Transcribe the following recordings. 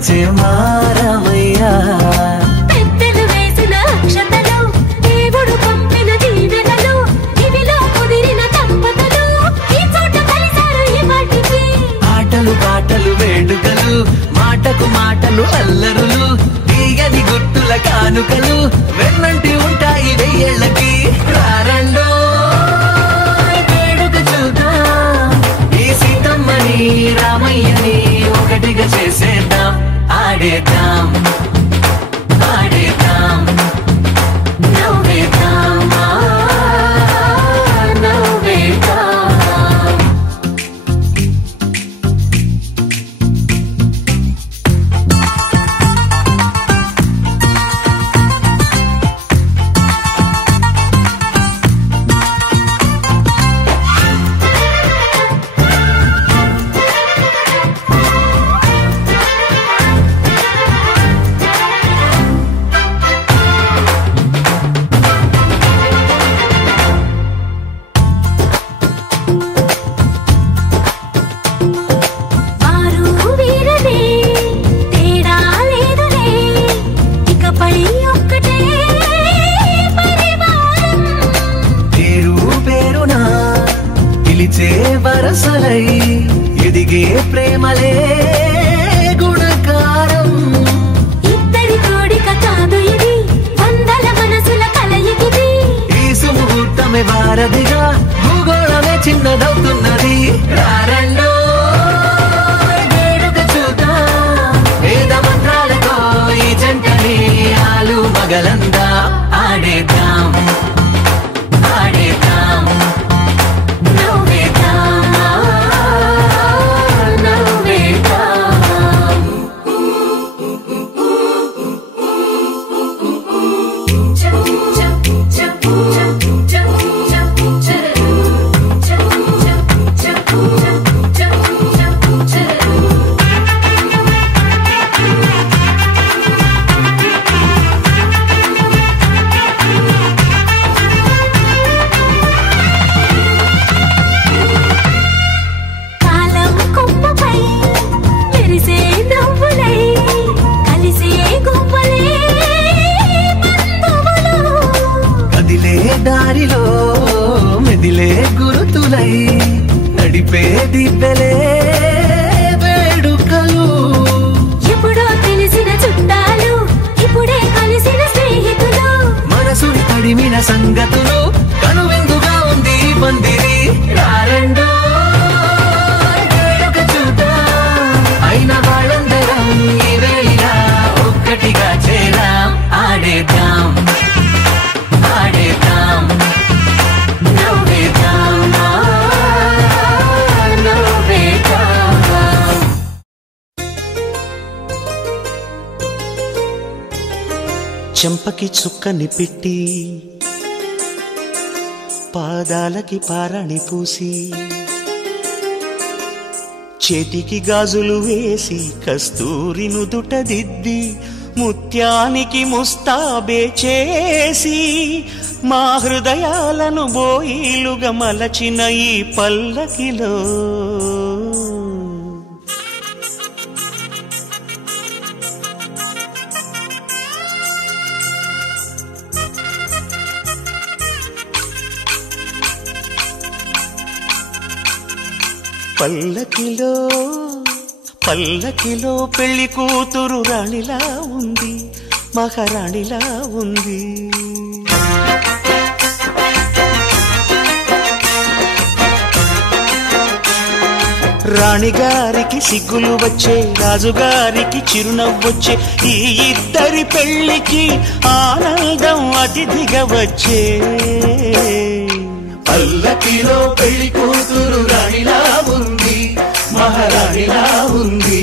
వచ్చే మారమయ్యా పెద్దలు వేసిన అక్షతలు దేవుడు పంపిన దీవెనలు ఇవిలో కుదిరిన దంపతులు ఈ చోట కలిసారు ఈ వాటికి ఆటలు పాటలు వేడుకలు మాటకు మాటలు అల్లరులు తీయని గుర్తుల కానుకలు వెన్నంటి ఉంటాయి వెయ్యేళ్ళకి రారండో వేడుక చూద్దాం ఈ సీతమ్మని రామయ్యని ఒకటిగా చేసేద్దాం ఆడేద్దాం ఆడేద్దాం నవ్వేద్దాం నవ్వేద్దాం వరసలై ఎదిగే ప్రేమలే గుణకారం ఇద్దరి కోడిక కాదు ఇది వందల మనసుల కలయికిది ఈ సుముహూర్తమే వారధిగా భూగోళమే చిన్నదవుతున్నది రారండో వేడుక చూద్దాం వేద మంత్రాలతో ఈ జంటని ఆలు మగలందా ఆడేద్దాం ఆడేద్దాం దారిలో మెదిలే గురుతులై నడిపే దిబ్బెలే వేడుకలు ఎప్పుడో తెలిసిన చుట్టాలు ఇప్పుడే కలిసిన స్నేహితులు మనసుని తడిమిన సంగతులు కనువిందుగా ఉంది పందిరి రారండో వేడుక చూద్దాం అయిన వాళ్ళందరం ఈ వేళ ఒక్కటిగా చేరాం ఆడేద్దాం ఆడేద్దాం నవ్వేద్దాం నవ్వేద్దాం చెంపకి చుక్కని పెట్టి పాదాలకి పారాణి పూసి చేతికి గాజులు వేసి కస్తూరి నుదుట దిద్ది ముత్యానికి ముస్తాబే చేసి మా హృదయాలను బోయిలుగా మలచిన ఈ పల్లకిలో పల్లకిలో పల్లకిలో పెళ్లి కూతురు రాణిలా ఉంది మహారాణిలా ఉంది రాణిగారికి సిగ్గులు వచ్చే రాజుగారికి చిరునవ్వొచ్చే ఈ ఇద్దరి పెళ్లికి ఆనందం అతిథిగా వచ్చే పల్లకిలో పెళ్లి కూతురు రాణిలా ఉంది మహారాణిలా ఉంది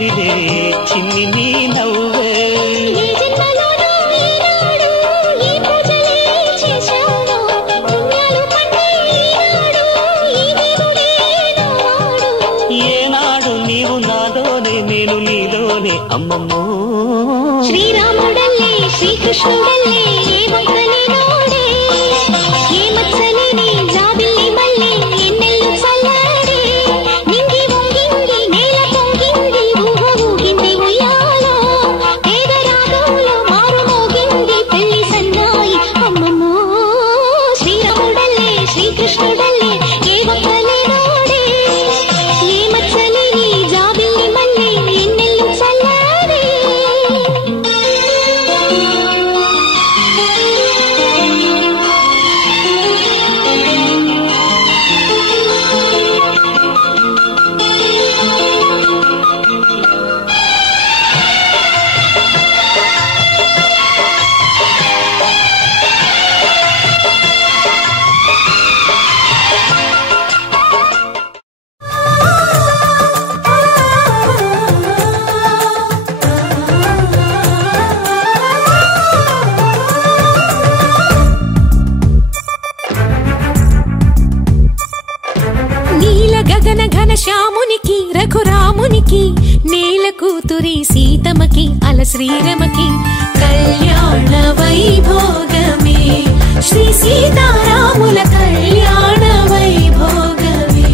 జాబిలే చిన్ని నీ నవ్వే ఏనాడు నీవు నాలోనే నేను నీలోనే అమ్మమ్మో శ్రీరాముడల్లే శ్రీకృష్ణుడల్లే భక్తలే నోడే ఏ మత్సలేని జాబిల్లి మల్లె ఎన్నెల్లు చల్లాడే నింగి వంగింది నేల పొంగింది ఊహ ఊగింది ఉయ్యాలో పేద రాగంలో మారు మోగింది పెళ్లి సన్నాయి అమ్మమ్మో శ్రీరాముడల్లే శ్రీకృష్ణుడల్లే ఏ భక్తలే నోడే ఏ మత్సలేని జాబిల్లి మల్లె ఎన్నెల్లు చల్లాడే గగన ఘన శ్యామునికి రఘురామునికి నేల కూతురి సీతమ్మకి అల శ్రీరమకి కళ్యాణ వైభోగమే శ్రీ సీతారాముల కళ్యాణ వైభోగమే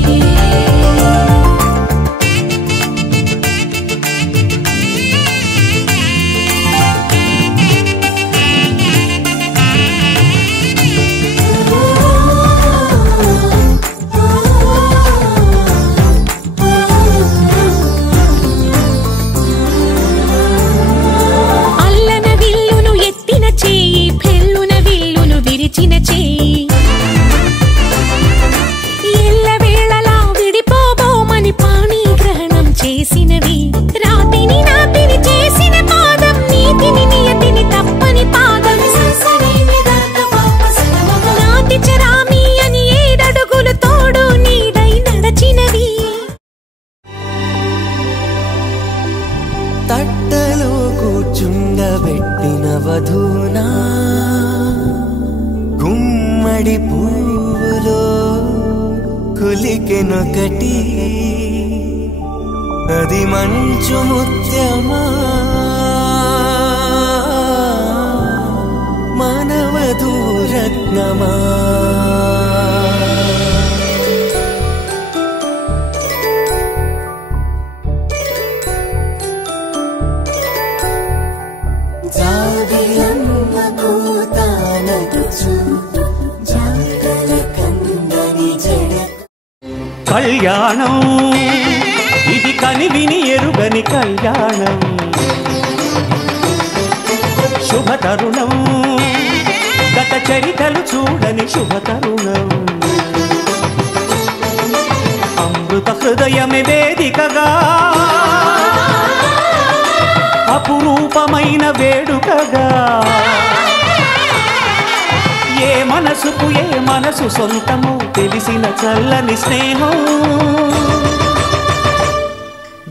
విరిచిన చేయి ఎల్ల వేళలా విడిపోబోమని పాణి గ్రహణం చేసినవి రాతిని నాతిని చేసిన పాదం నీతిని నియతిని తప్పని పాదం నాతి చరామి అని ఏడడుగులు తోడు నీడై నడచినవి తట్టలో కూర్చుండబెట్టిన వధూనా గుమ్మడి పువ్వులో కులికెనొకటి అది మంచు ముత్యమా మానవధూరత్నమా కళ్యాణం ఇది కనివిని ఎరుగని కళ్యాణం శుభతరుణం గత చరితలు చూడని శుభతరుణం అమృత హృదయమే వేదికగా అపురూపమైన వేడుకగా ఏ మనసుకు ఏ మనసు సొంతము తెలిసిన చల్లని స్నేహం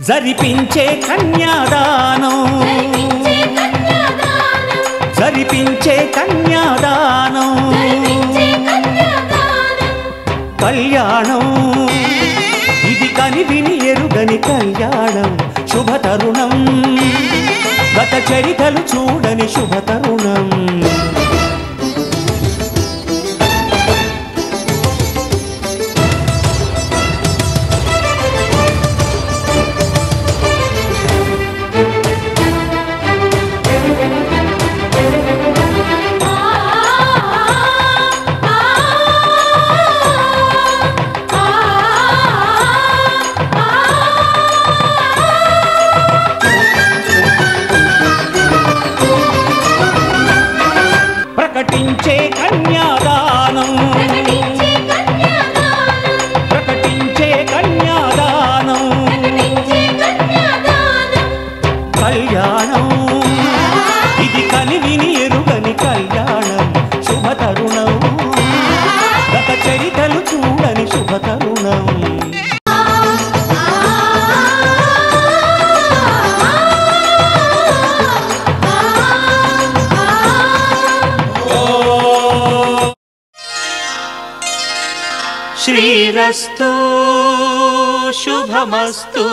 జరిపించే కన్యాదానం జరిపించే కన్యాదానం కళ్యాణం ఇది కనివిని ఎరుగని కళ్యాణం శుభతరుణం గత చరితలు చూడని శుభతరుణం శ్రీరస్తు శుభమస్తు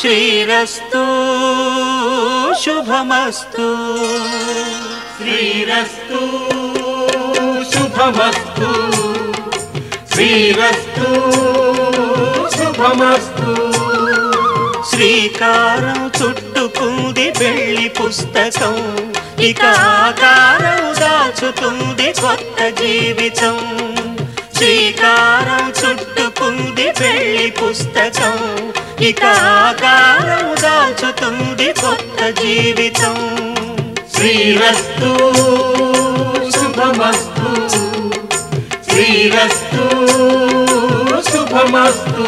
శ్రీరస్తు శుభమస్తు శ్రీరస్తు శుభమస్తు శ్రీరస్తు శుభమస్తు శ్రీకారం చుట్టుకుంది పెళ్లి పుస్తకం ఇక ఆకారం దాచుతుంది కొత్త జీవితం శ్రీకారం చుట్టుకుంది పెళ్లి పుస్తకం ఇక ఆకారం దాచుతుంది కొత్త జీవితం శ్రీరస్తు శుభమస్తు శ్రీరస్తు శుభమస్తు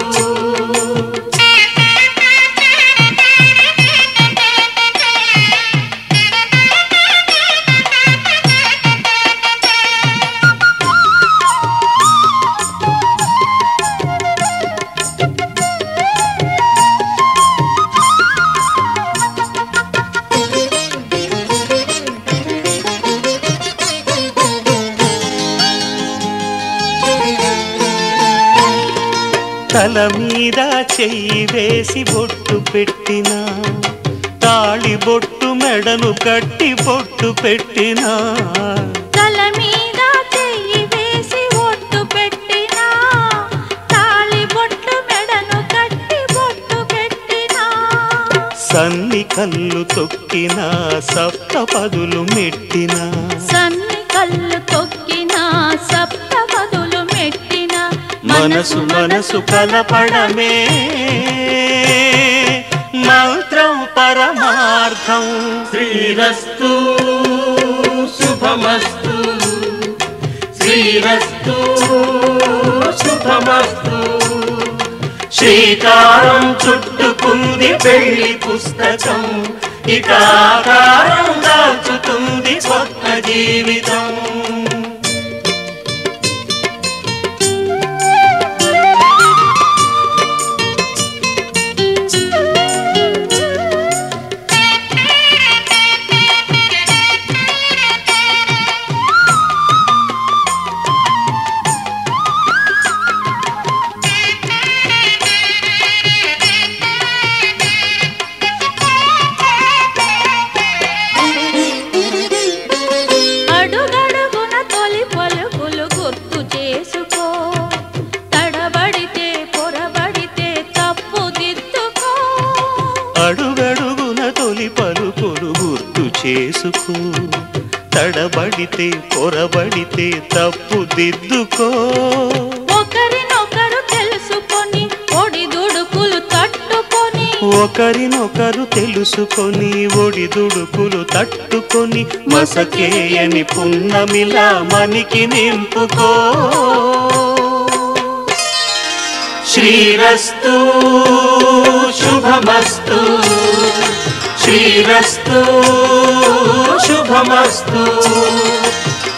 తల మీద చెయ్యి వేసి బొట్టు పెట్టినా తాళి బొట్టు మెడను కట్టి బొట్టు పెట్టినా తల మీద చెయ్యి వేసి బొట్టు పెట్టినా తాళి బొట్టు మెడను కట్టి బొట్టు పెట్టినా సన్ని కళ్ళు తొక్కినా సప్త పదులు మెట్టినా సన్ని కళ్ళు తొక్కినా సప్త పదులు మెట్టినా మనసు మనసు కలపడమే మంత్రం పరమార్థం శ్రీరస్తు శుభమస్తు శ్రీరస్తు శుభమస్తు శ్రీకారం చుట్టుకుంది పెళ్లి పుస్తకం ఇక ఆకారం దాచుతుంది కొత్త జీవితం అడుగడుగున తొలి పలుకులు గుర్తు చేసుకో తడబడితే పొరబడితే తప్పు దిద్దుకో ఒకరినొకరు తెలుసుకొని ఒడిదుడుకులు తట్టుకొని ఒకరినొకరు తెలుసుకొని ఒడిదుడుకులు తట్టుకొని మసకేయని పున్నమిలా మనికి నింపుకో శ్రీరస్తు శుభమస్తు శ్రీరస్తు శుభమస్తు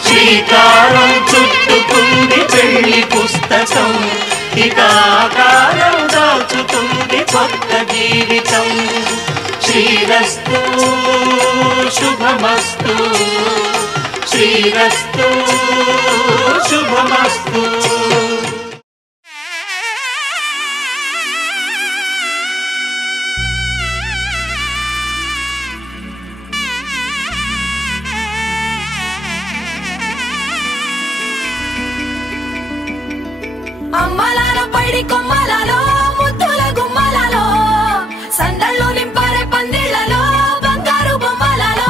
శ్రీకారం చుట్టుకుంది పెళ్లి పుస్తకం ఇక ఆకారం దాచుతుంది కొత్త జీవితం శ్రీరస్తు శుభమస్తు శ్రీరస్తు శుభమస్తు అమ్మలాల పైడి కొమ్మలలో ముద్దుల గుమ్మలలో సందళ్ళు నింపారే పందిళ్లలో బంగారు బొమ్మలలో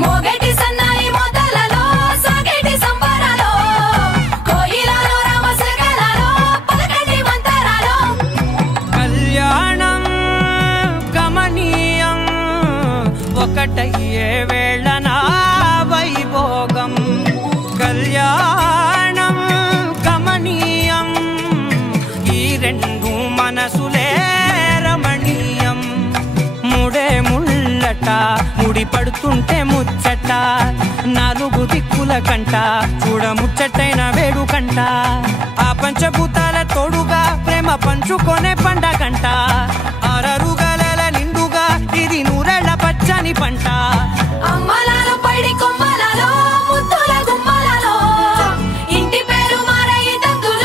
మోగేటి సన్నాయి మోతలలో సాగేటి సంబరాలో కోయిలలో రామశకలలో పలకటి మంతరాలో కళ్యాణం గమనీయం ఒకటయ్యే వేళ నా వైభోగం కళ్యాణం గమనీయం ఈ రెండు మనసులే రమణీయం ముడే ముళ్ళట ముడి పడుతుంటే ముచ్చట నాలుగు దిక్కుల కంట చూడ ముచ్చటైన వేడుకంట ఆ పంచభూతాల తోడుగా ప్రేమ పంచుకొనే పండగంట అరరుగల నిండుగా ఇది నూరెళ్ళ పచ్చని పంట అమ్మలాల పైడి కొమ్మలలో ముద్దుల గుమ్మలలో ఇంటి పేరు మారయి తంతుల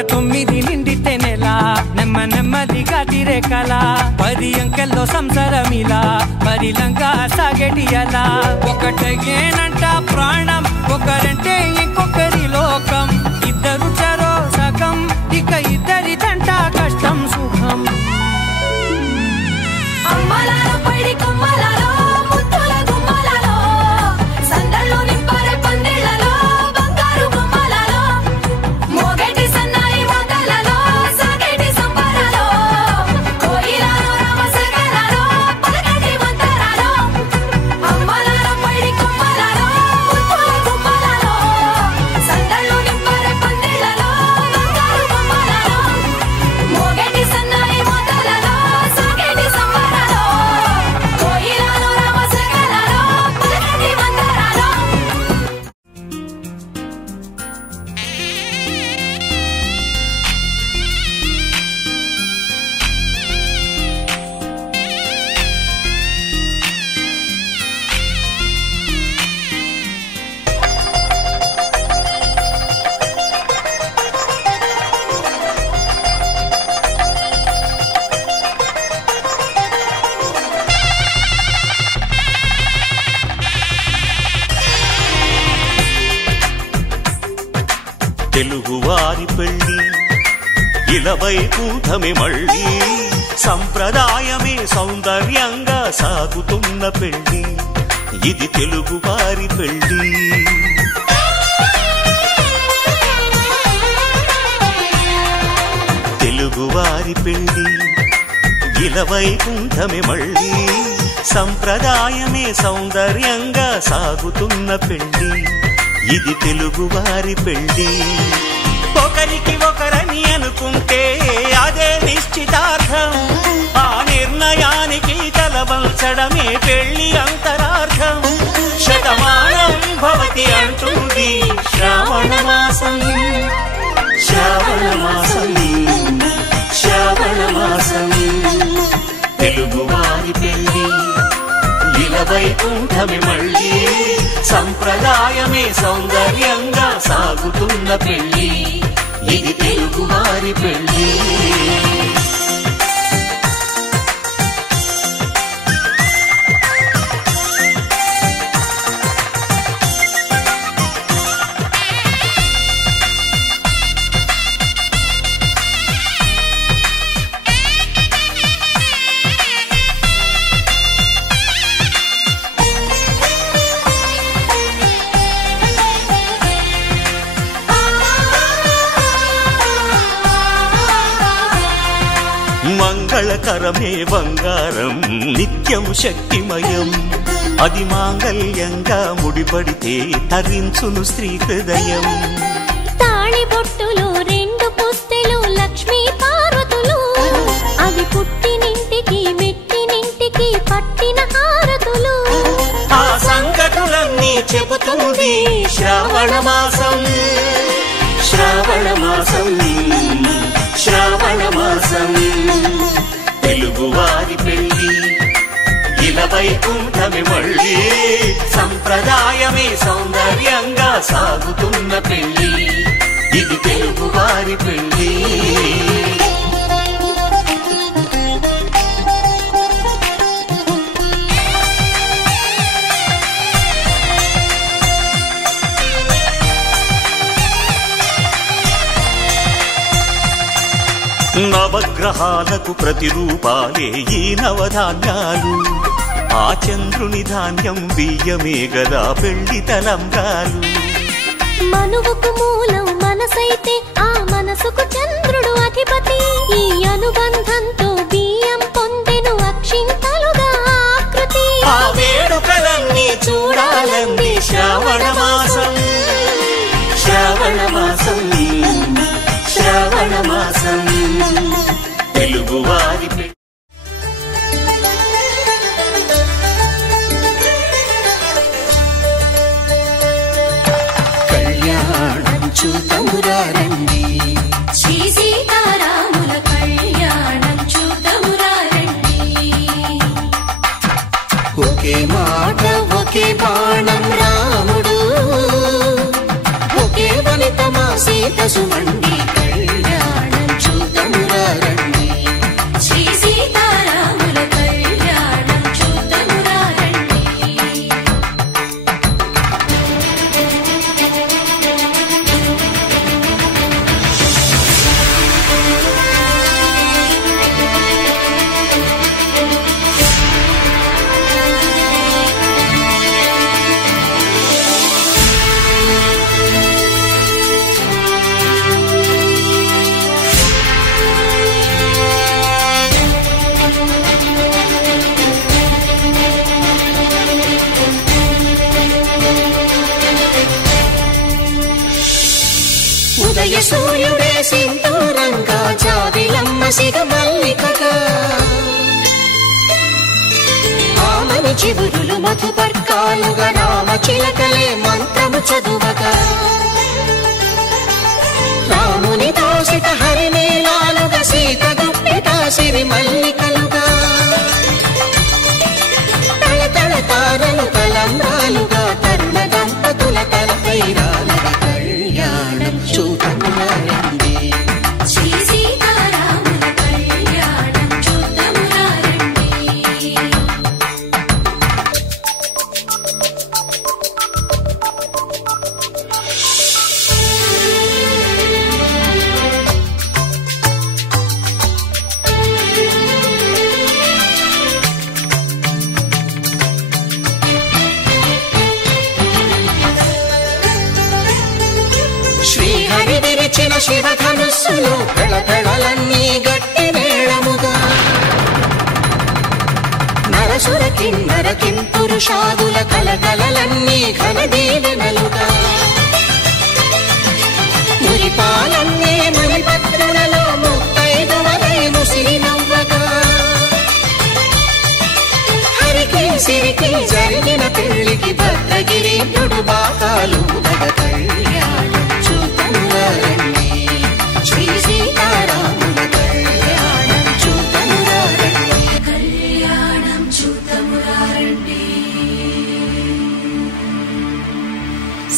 9 నిండితే నెల నెమ్మదిగా తిరే కల 10 అంకెల్లో సంసారమిలా పరిలంగా సాగేటి అలా ఒకటేనంట ప్రాణం ఒకరంటే ఇంకొకరి లోకం ఇద్దరు చరో సగం ఇక ఇద్దరిదంట కష్టం సుఖం అమ్మలాల పైడి కొమ్మలలో ముత్తుల గుమ్మలలో సందళ్ళు నింపారే పందిళ్ళలో బంగారు గుమ్మలలో మోగేటి సన్నాయి మోతలలో సాగేటి సంబరాలో కోయిలలో రామశేఖరాలో పలకటి మంతరాలో అమ్మలాల పైడి కొమ్మలలో ముత్తుల గుమ్మలలో సందళ్ళు నింపారే పందిళ్ళలో బంగారు గుమ్మలలో మోగేటి సన్నాయి మోతలలో సాగేటి సంబరాలో కోయిలలో రామశేఖరాలో పలకటి మంతరాలో తెలుగువారి పెళ్ళి ఇలవైకుంఠమే మళ్ళీ సంప్రదాయమే సౌందర్యంగా సాగుతున్న పెళ్ళి ఇది తెలుగువారి పెళ్ళి తెలుగువారి పెళ్ళి ఇలవైకుంఠమే మళ్ళీ సంప్రదాయమే సౌందర్యంగా సాగుతున్న పెళ్ళి ఇది తెలుగువారి పెళ్ళి ఒకరికి ఒకరని అనుకుంటే అదే నిశ్చితార్థం ఆ నిర్ణయానికి తలవంచడమే పెళ్ళి అంతరార్థం శతమానం భవతి అంటుంది శ్రావణ మాసం శ్రావణ మాసం శ్రావణ మాసం తెలుగువారి పెళ్ళి ఇలవైకుంఠమే మళ్ళీ సంప్రదాయమే సౌందర్యంగా సాగుతున్న పెళ్ళి ఇది తెలుగువారి పెళ్ళి మంగళకరమే బంగారం నిత్యం శక్తిమయం అది మాంగళ్యంగా ముడిపడితే తరించును స్త్రీ హృదయం తాళి బొట్టులో 2 పుస్తెలు లక్ష్మీ పార్వతులు అవి పుట్టినింటికి మెట్టినింటికి పట్టిన హారతులు ఆ సంగతులన్నీ చెబుతుంది శ్రావణ మాసం శ్రావణ మాసం శ్రావణ మాసం తెలుగువారి పెళ్ళి ఇలవైకుంఠమే మళ్ళీ సంప్రదాయమే సౌందర్యంగా సాగుతున్న పెళ్ళి ఇది తెలుగువారి పెళ్ళి నవగ్రహాలకు ప్రతిరూపాలే ఈ నవధాన్యాలు ఆ చంద్రుని ధాన్యం బియ్యమే గదా పెళ్లి తలంబ్రాలు మనువుకు మూలం మనసైతే ఆ మనసుకు చంద్రుడు అధిపతి ఈ అనుబంధంతో బియ్యం పొందెను అక్షింతలుగా ఆకృతి ఆ వేడుకలన్నీ చూడాలంది శ్రావణ మాసం శ్రావణ మాసం శ్రావణ మాసం తెలుగువారి కళ్యాణం చూతమురారండి శ్రీ సీతారాముల కళ్యాణం చూతమురారండి ఒకే మాట ఒకే బాణం రాముడు ఒకే వనిత మా సీత సుమండి కళ్యాణం సింధూరంగా జాబిలమ్మ సిగ మల్లికగా ఆమని చిగురులు మధుపర్కాలుగా రామ చిలకలే మంత్రము చదువగా రాముని దోసిట హరినీలాలుగా సీత గుప్పిట సిరి మల్లికలుగా తల తారలు తలంబ్రాలుగా తరుణ దంపతుల తలపై రాలగా కళ్యాణం చూడమురారండి శ్రీ సీతారాముల కళ్యాణం చూద్దామురారండి. శ్రీహరి విరిచిన శివధనుస్సులు పెళపెళలన్నీ గట్టి మేళముగా నరసుర కిన్నర కింపురుషాదుల కలకలలన్నీ ఘన దీవెనలుగా మురిపాలన్నీ మణిపత్రులలో ముత్తైదువలై ముసిరి నవ్వగా హరికి సిరికి జరిగిన పెళ్లికి భద్రగిరీంద్రుడు బాకాలు కళ్యాణం చూడమురారండి శ్రీ సీతారాముల కళ్యాణం చూడమురారండి కళ్యాణం చూద్దామురారండి.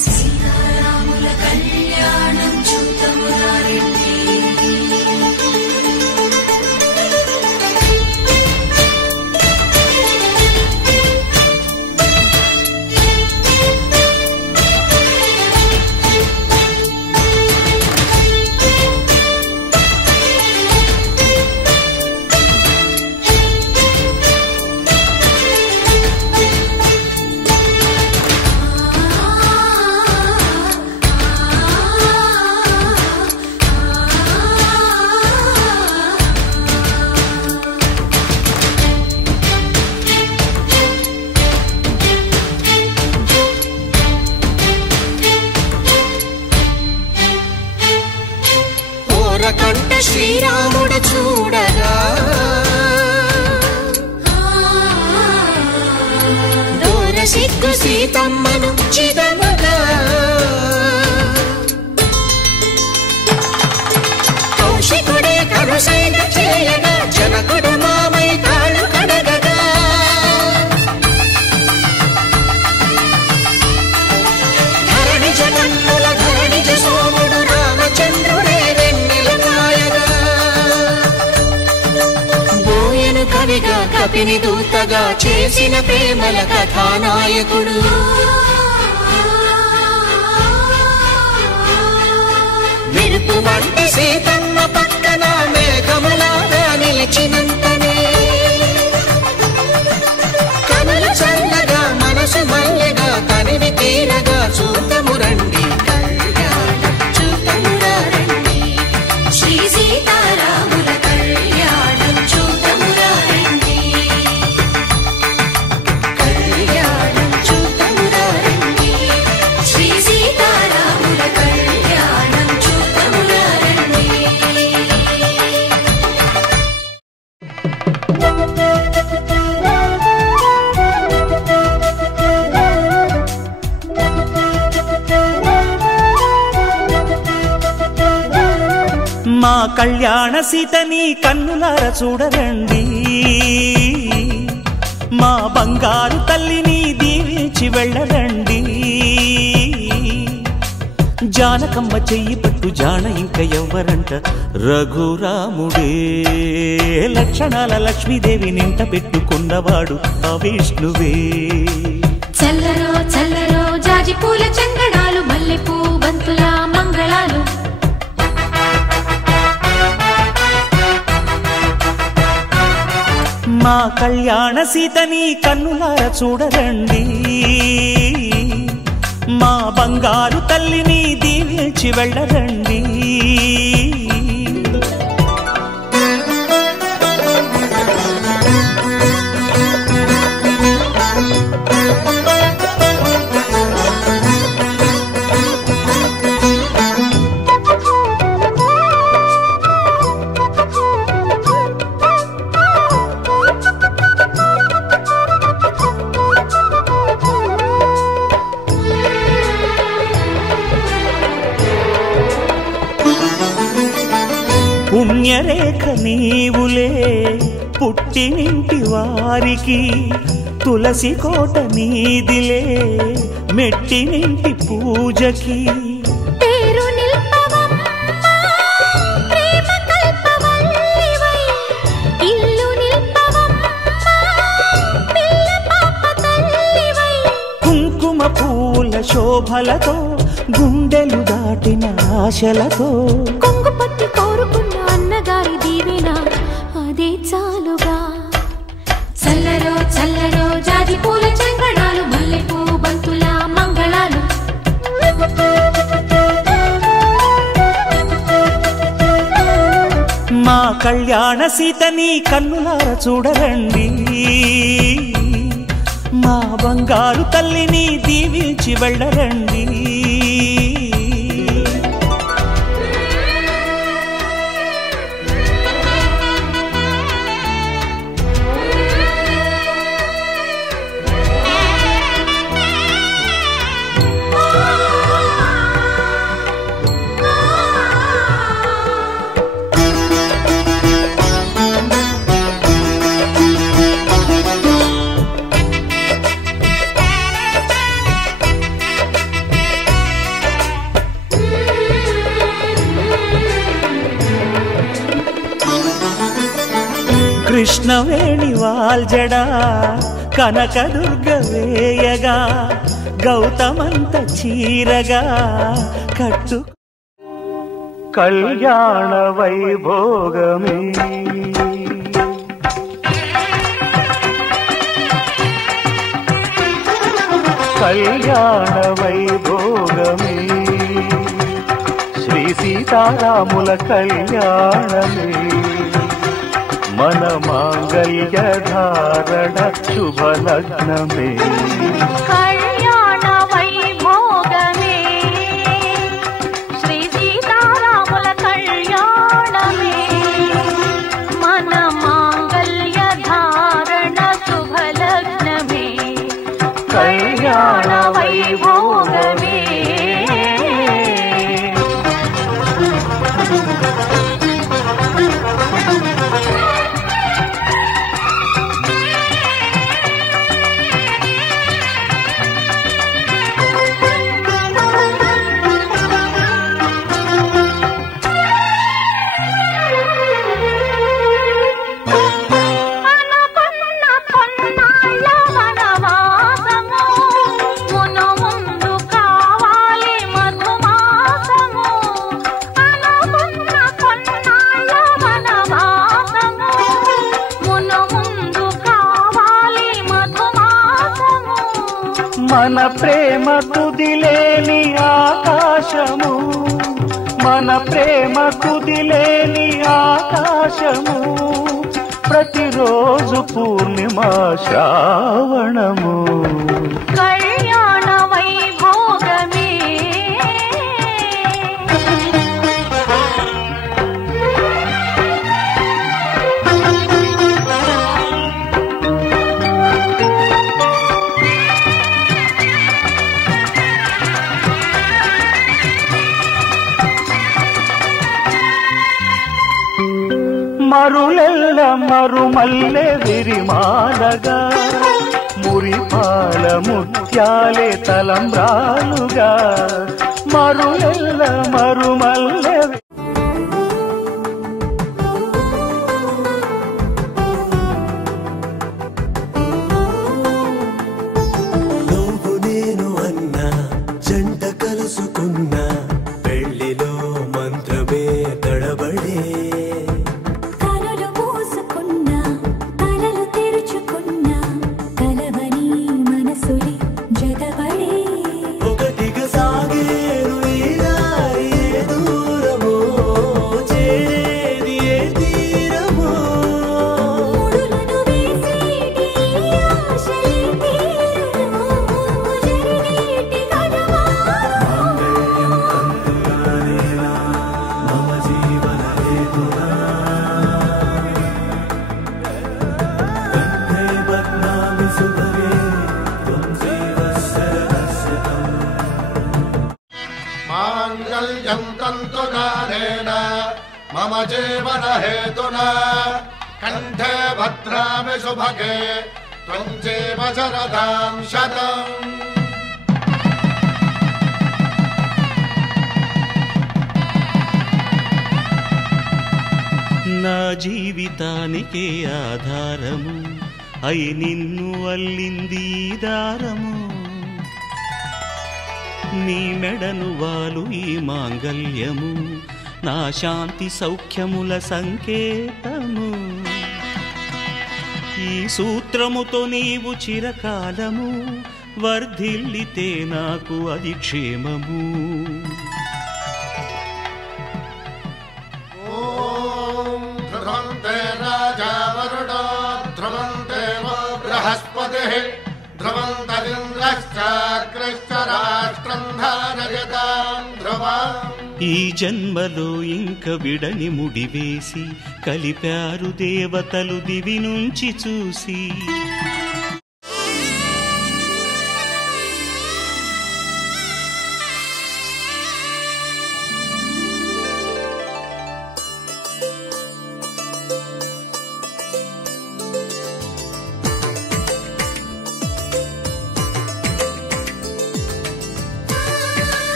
సీతారాముల కళ్యాణం చూద్దామురారండి. కంట శ్రీరాముడు చూడగా దూర సిగ్గు సీతమ్మను చిదమగా కౌశికుడే కరుసైన చేయగా జనకుడు మామై కాళ్ళు కడగగా ధరణి జగన్నుల ధరణి సోముడు రామచంద్రుడే కవిగా కపిని దూతగా చేసిన ప్రేమల కథానాయకుడు మెరుపు వంటి సీతమ్మ పక్కన మేఘములాగా నిలిచినంతనే కనులు చల్లగా మనసు మల్లెగా తనివి తీరగా చూడమురండి కళ్యాణం చూడమురారండి శ్రీ సీతారాముల కళ్యాణం చూద్దామురారండి. కళ్యాణం చూడమురారండి శ్రీ సీతారాముల కళ్యాణం చూద్దామురారండి. మా కళ్యాణ సీతని కన్నులార చూడరండి మా బంగారు తల్లిని దీవించి వెళ్ళరండి జానకమ్మ చెయ్యి పట్టు జాన ఇంక ఎవ్వరంట రఘురాముడే లక్షణాల లక్ష్మీదేవి నింట పెట్టుకున్నవాడు ఆ విష్ణువే చల్లరో చల్లరో జాజి పూల చందనాలు మల్లెపూ బంతుల మంగళాలు మా కళ్యాణ సీతని కన్నులార చూడరండి మా బంగారు తల్లిని దీవించి వెళ్ళరండి రేఖ నీవులే పుట్టినింటి వారికి, తులసి కోట నీదిలే మెట్టినింటి పూజకి. పేరు నిల్పవమ్మా ప్రేమ కల్పవల్లివై, ఇల్లు నిల్పవమ్మా పిల్ల పాప తల్లివై. కుంకుమ పూల శోభలతో గుండెలు దాటిన ఆశలతో, కొంగు పట్టి కోరుకున్న అన్నగారి దీవెన అదే చాలుగా. చల్లరో చల్లరో జాజి పూల చంగడాలు, మల్లెపూ బంతుల మంగళాలు. మా కళ్యాణ సీతని కన్నులార చూడరండి, మా బంగారు తల్లిని దీవించి వెళ్ళరండి. కృష్ణవేణి వాల్జడా కనకదుర్గ వేయగా, గౌతమంత చీరగా కట్టు. కళ్యాణ వైభోగమే కళ్యాణ వైభోగమే, శ్రీ సీతారాముల కళ్యాణమే. మన మాంగళ్య ధారణ శుభలగ్నమే. కళ్యాణ వైభోగమే శ్రీ సీతారాముల కళ్యాణమే, మన మాంగళ్య ధారణ శుభలగ్నమే. కళ్యాణ వైభోగమే. మన ప్రేమ కుదిలేని ఆకాశము, మన ప్రేమ కుదిలేని ఆకాశము, ప్రతిరోజు పూర్ణిమా శ్రావణము. కళ్యాణ వైభోగమే. మరులెల్ల మరుమల్లె విరిమాలగా, మురిపాల ముత్యాలే తలంబ్రాలుగా, మరులెల్ల మరుమల్లె. నువ్వు నేను అన్న జంట కలుసుకున్న పెళ్లిలో మంత్రమే తడబడే. ఒకటిగా సాగేరు ఈ దారి, ఏ దూరమో చేరేది ఏ తీరమో. మాంగళ్యం తంతుగానేనా మమ జీవన హేతునా, కంఠే బధ్నామి సుభగే త్వం జీవ శరదస్యతమ్. మాంగళ్యం తంతునానేన मम जीवन हेतुना कंठे भद्रामि शुभगे त्वं जीव शरदां शतम्। నా జీవితానికే ఆధారము అయి నిన్ను అల్లింది దారము నీ మెడను వాలు ఈ మాంగల్యము నా శాంతి సౌఖ్యముల సంకేతము ఈ సూత్రముతో నీవు చిరకాలము వర్ధిల్లితే నాకు అది క్షేమము राजा ध्रुवं देवो बृहस्पतिः ध्रुवं तदिन्द्रश्चाग्रश्च राष्ट्रं धारयतां ध्रुवम्। ఈ జన్మలో ఇంక విడని ముడివేసి కలిపారు దేవతలు దివి నుంచి చూసి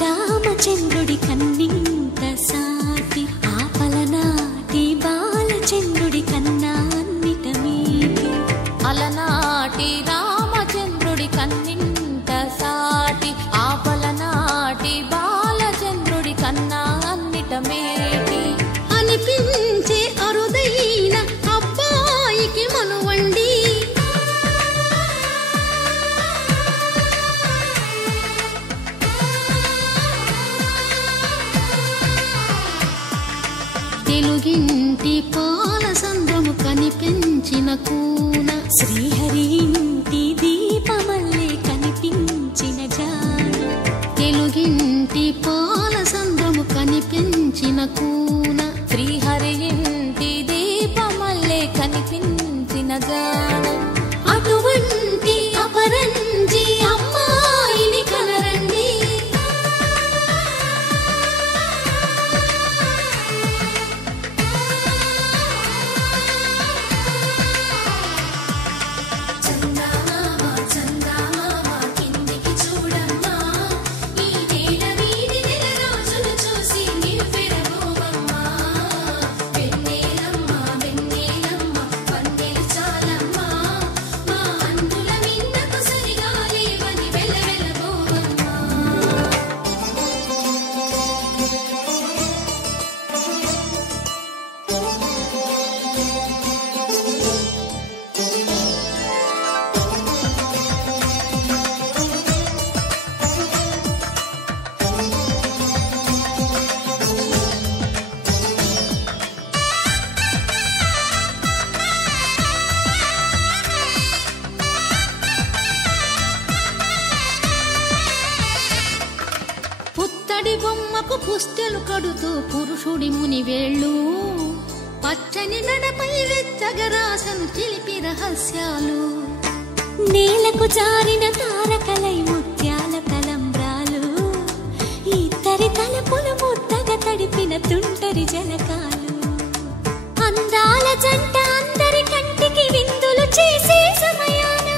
రామచంద్రుడి కన్నింత సాటి ఆపలనాటి బాలచంద్రుడి కన్నా అన్నిట మీటి అలనాటి రామచంద్రుడి కన్నింత సాటి ఆపలనాటి బాలచంద్రుడి కన్నా అన్నిట మేటి అనిపించే అరుదైన అబ్బాయికి మనువండి తెలుగింటి పాల సంద్రము కనిపించిన కూన శ్రీహరి ఇంటి దీపమల్లే కనిపించిన జాన తెలుగింటి పాల సంద్రము కనిపించిన కూన శ్రీహరి ఇంటి దీపమల్లే కనిపించిన జాన అటువంటి అపరంజి అమ్మాయిని కనరండి పుస్తెలు కడుతూ పురుషుడి ముని వేళ్ళు పచ్చని నడపై వెచ్చగరాసను చిలిపి రహస్యాలు నేలకు జారిన తారకలై ముత్యాల తలంబ్రాలు ఇద్దరి తలపులు ముద్దగా తడిపిన తుంటరి జలకాలు అందాల జంట అందరి కంటికి విందులు చేసే సమయాన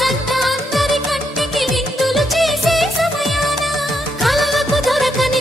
జంట అందరి కంటికి విందులు చేసే సమయాన కలలకు దొరకని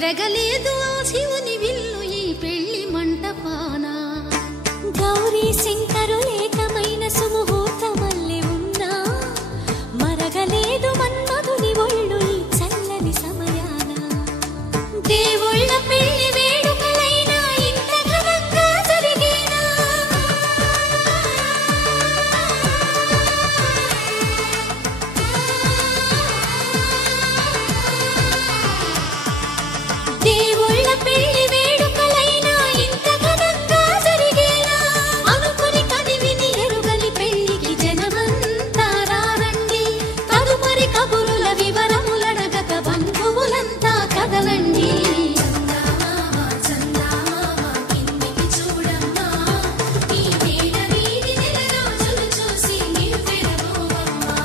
మెరగలేదు ఆ శివుని విల్లు ఈ పెళ్లి మంటపాన. గౌరీ శంకరులేకమైన సుముహూర్తమల్లె ఉన్నా మరగలేదు మన్మధుని ఒళ్ళు ఈ చల్లని సమయాన. దేవుళ్ళ పెళ్లి వేడుకలైనా ఇంత ఘనంగా జరిగేనా? దేవుళ్ళ పెళ్లి వేడుకలైనా ఇంత ఘనంగా జరిగేనా? అనుకుని కనివిని ఎరుగని పెళ్లికి జనమంతా రారండి. తదుపరి కబురుల వివరములడగక బంధువులంతా కదలండి. చందమామ చందమామ కిందికి చూడమ్మా, ఈ వేళ వీధి నెలరాజులు చూసి నివ్వెరబోవమ్మా.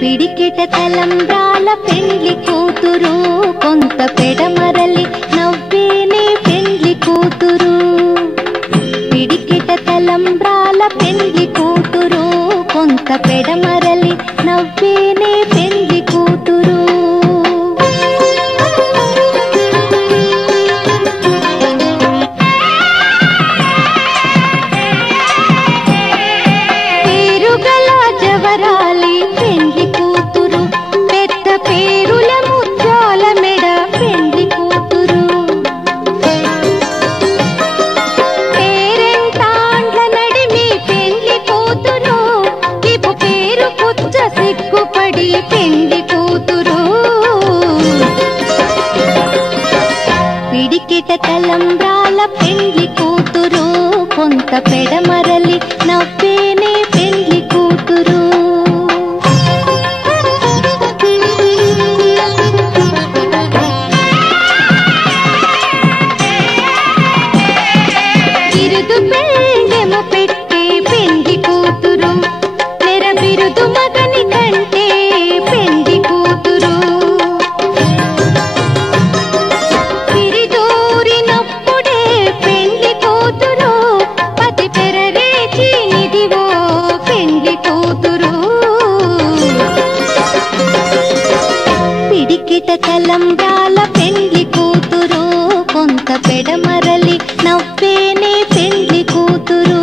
పిడికిట తలంబ్రాల పెండ్లి కూతురు, కొంత పెడమరలి నవ్వేనే పెండ్లి కూతురు. పిడికిట తలంబ్రాల పెండ్లి కూతురు, కొంత పెడమరలి నవ్వేనే పెండ్లి కూతురు. పేరుగల జవరాలి పెండ్లి కూతురు, పెద్ద పేరుల ముత్యాల మెడ పెండ్లి కూతురు. పేరెంటాండ్ల నడిమి పెండ్లి కూతురు, ఇపు పేరు పుచ్చ సిగ్గుపడి పెండ్లి కూతురు. పిడికిట తలంబ్రాల పెండ్లి కూతురు, కొంత పెడమరలి నవ్వేనే పెండ్లి కూతురు. బిరుదు పెండెమ పెట్టే పెండ్లి కూతురు, నెర బిరుదు మగని కంటే పెండ్లి కూతురు. సిరిదూరినప్పుడే పెండ్లి కూతురు, పతి పెరరేచి నిదివో పెండ్లి కూతురు. పిడికిట తలంబ్రాల పెండ్లి కూతురు, కొంత పెడమరలి నవ్వేనే పెండ్లి కూతురు.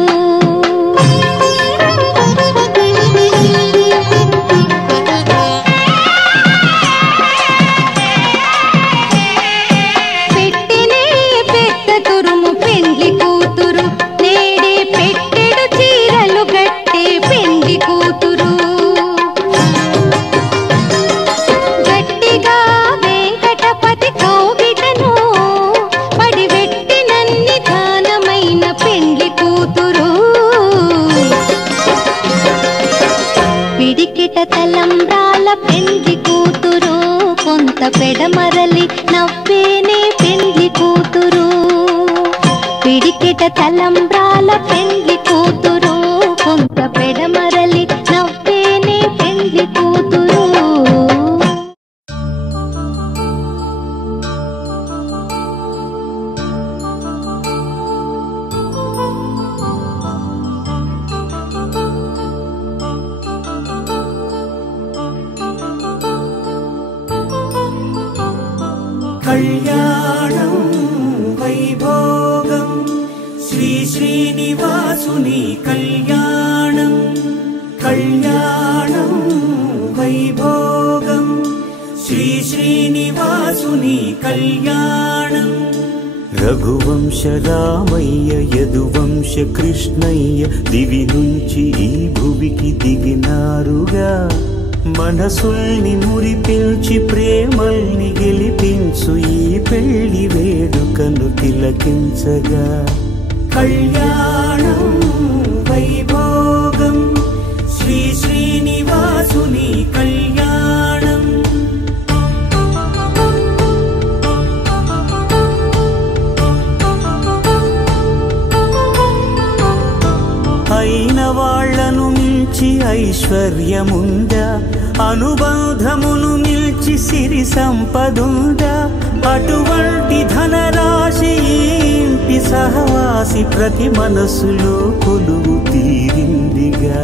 పెట్టెనే పెద్ద తురుము పెండ్లి కూతురు, నేడే పెట్టెడు చీరలు గట్టే పెండ్లి కూతురు. గట్టిగా వెంకటపతి కౌగిటను పడివెట్టినన్ని దానమైన పెండ్లి కూతురు. పిడికిట తలంబ్రాల పెండ్లి కూతురు, కొంత పెడమరలి నవ్వేనే పెండ్లి కూతురు. పిడికిట తలంబ్రాల పెండ్లి కూతురు, కొంత పెడమరలి నవ్వేనే పెండ్లి కూతురు. కళ్యాణం వైభోగం శ్రీ శ్రీనివాసుని కళ్యాణం. కళ్యాణం వైభోగం శ్రీ శ్రీనివాసుని కళ్యాణం. రఘువంశ రామయ్య యదువంశ కృష్ణయ్య దివి నుంచి ఈ భువికి దిగినారుగా. మనసుల్ని మురిపించి ప్రేమల్ని గెలిపించు ఈ పెళ్లి వేడుకను తిలకించగా. కళ్యాణం వైభోగం శ్రీ శ్రీనివాసుని కళ్యాణం. అయిన వాళ్లను మించి మిల్చి ఐశ్వర్యముందా, అనుబంధమును మిల్చి సిరి సంపదుందా, అటువంటి ధనరాశి ఇంటి సహవాసి ప్రతి మనసులో కొలువు తీరిందిగా.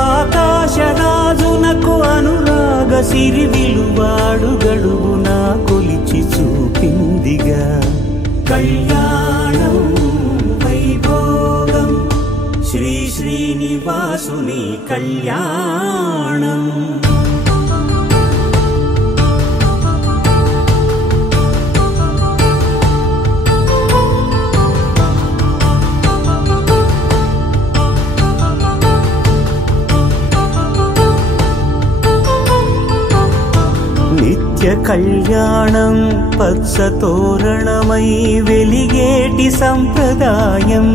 ఆకాశరాజునకు అనురాగ సిరి విలువాడు గడువునా కొలిచి చూపిందిగా. కళ్యాణం వైభోగం శ్రీ శ్రీనివాసుని కళ్యాణం. నిత్య కళ్యాణం పచ్చ తోరణమై వెలిగేటి సంప్రదాయం.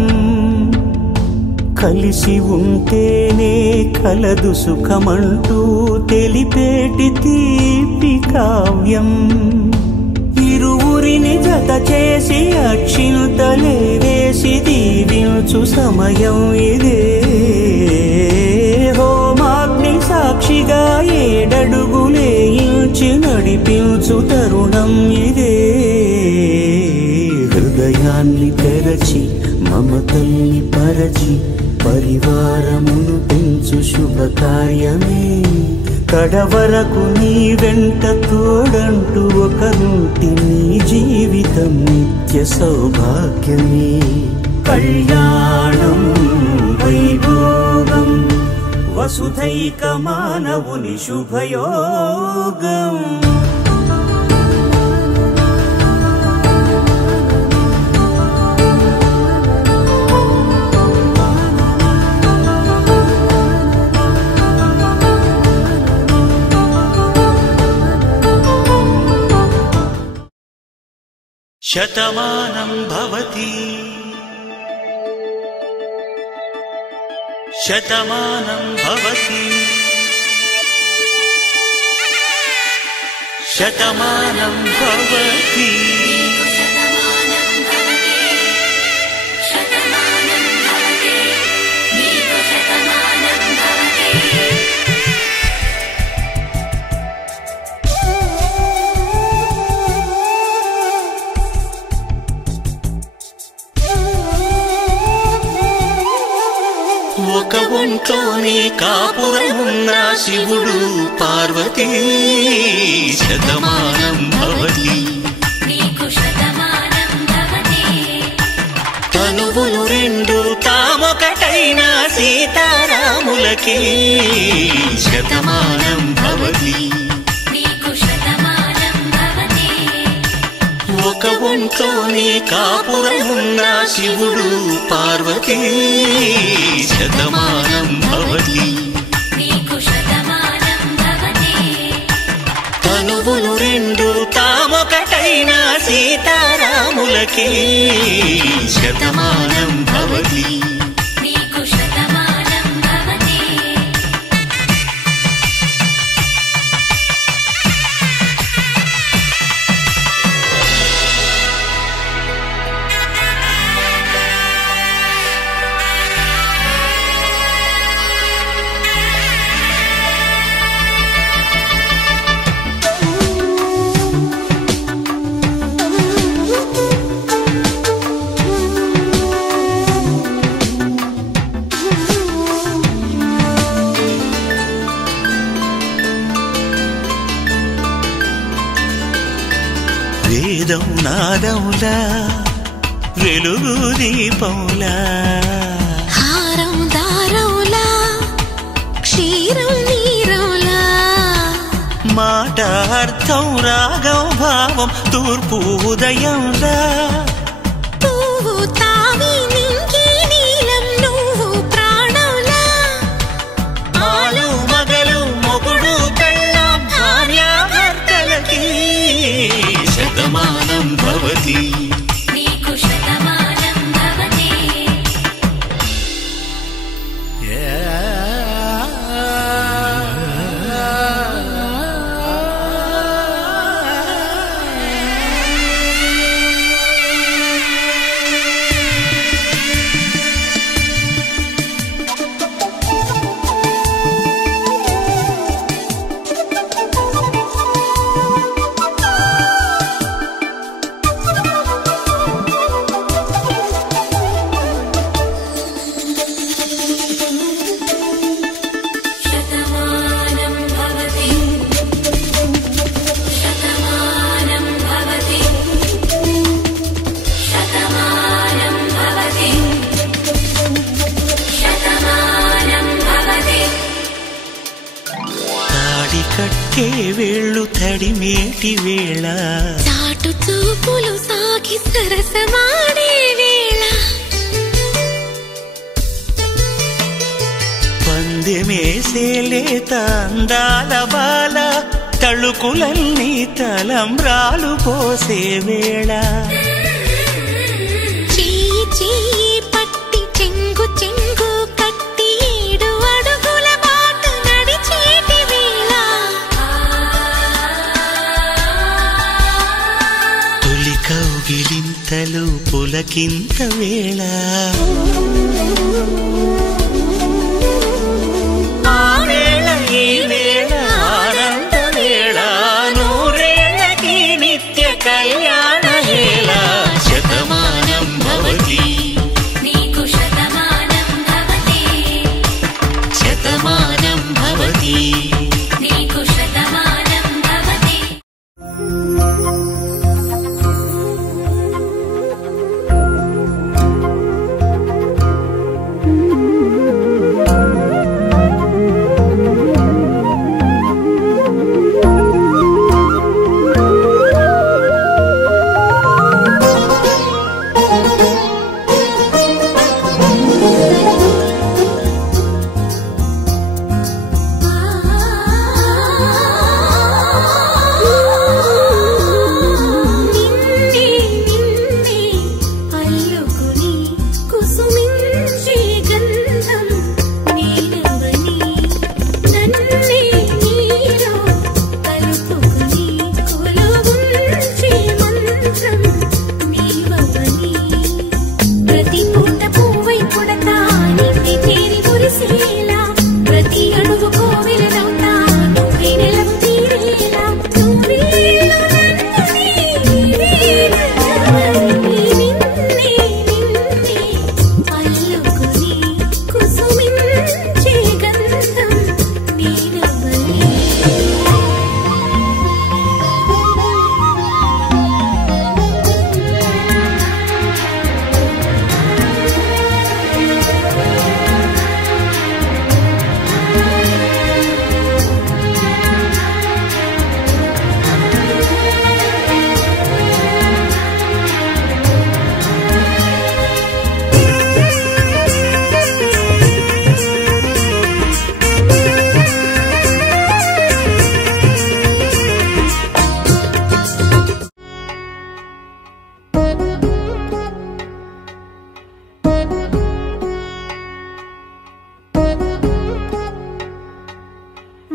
కలిసి ఉంటేనే కలదు సుఖమంటూ తెలిపేటి తీపి కావ్యం. ఇరువురిని జత చేసి అక్షింతలే వేసి దీవించు సమయం ఇదే. హోమాగ్ని సాక్షిగా ఏడడుగులే ఇంచి నడిపించు తరుణం ఇదే. హృదయాన్ని తెరచి మమతల్ని పరచి పరివారమును పెంచు శుభకార్యమే. కడవరకు నీ వెంట తోడంటూ ఒకరుంటి నీ జీవితం నిత్య సౌభాగ్యమే. కళ్యాణం వైభోగం వసుధైక మానవుని శుభయోగం. శతమానం భవతి శతమానం భవతి శతమానం భవతి. ఒక ఒంట్లోనే కాపురమున్న శివుడు పార్వతీ శతమానం భవతి. తనువులు రెండు తామొకటైన సీతారాములకి శతమానం భవతి. ఒక ఒంట్లోనే కాపురమున్న శివుడు పార్వతీ శతమానం భవతి. తనువులు రెండు తామొకటైన సీతారాములకి శతమానం భవతి. వేదం నాదములా వెలుగు దీపములా హారం దారములా క్షీరం నీరములా మాట అర్థం రాగం భావం తూర్పు ఉదయంలా పువ్వు తావి నింగి నీలం నువ్వు ప్రాణంలా ఆలు మగలు మొగుడు పెళ్ళాం భార్యాభర్తలకి శతమానం భవతి. తడిమేటి వేళ చాటు చూపులు సాగి సరసమాడే వేళ పందెమేసే లేత అందాల బాల తళుకులన్నీ తలంబ్రాలు పోసే వేళ చెయ్యి చెయ్యి పట్టి చెంగు చెంగు కట్టి 7 అడుగుల బాట నడిచేటి వేళ తొలి కౌగిలింతలు పులకింత వేళ ఆ వేళ ఈ వేళ ఆనంద వేళ నూరేళ్ళకి నిత్య కళ్యాణ వేళ శతమానం భవతి నీకు శతమానం భవతి శతమానం భవతి నీకు శతమానం భవతి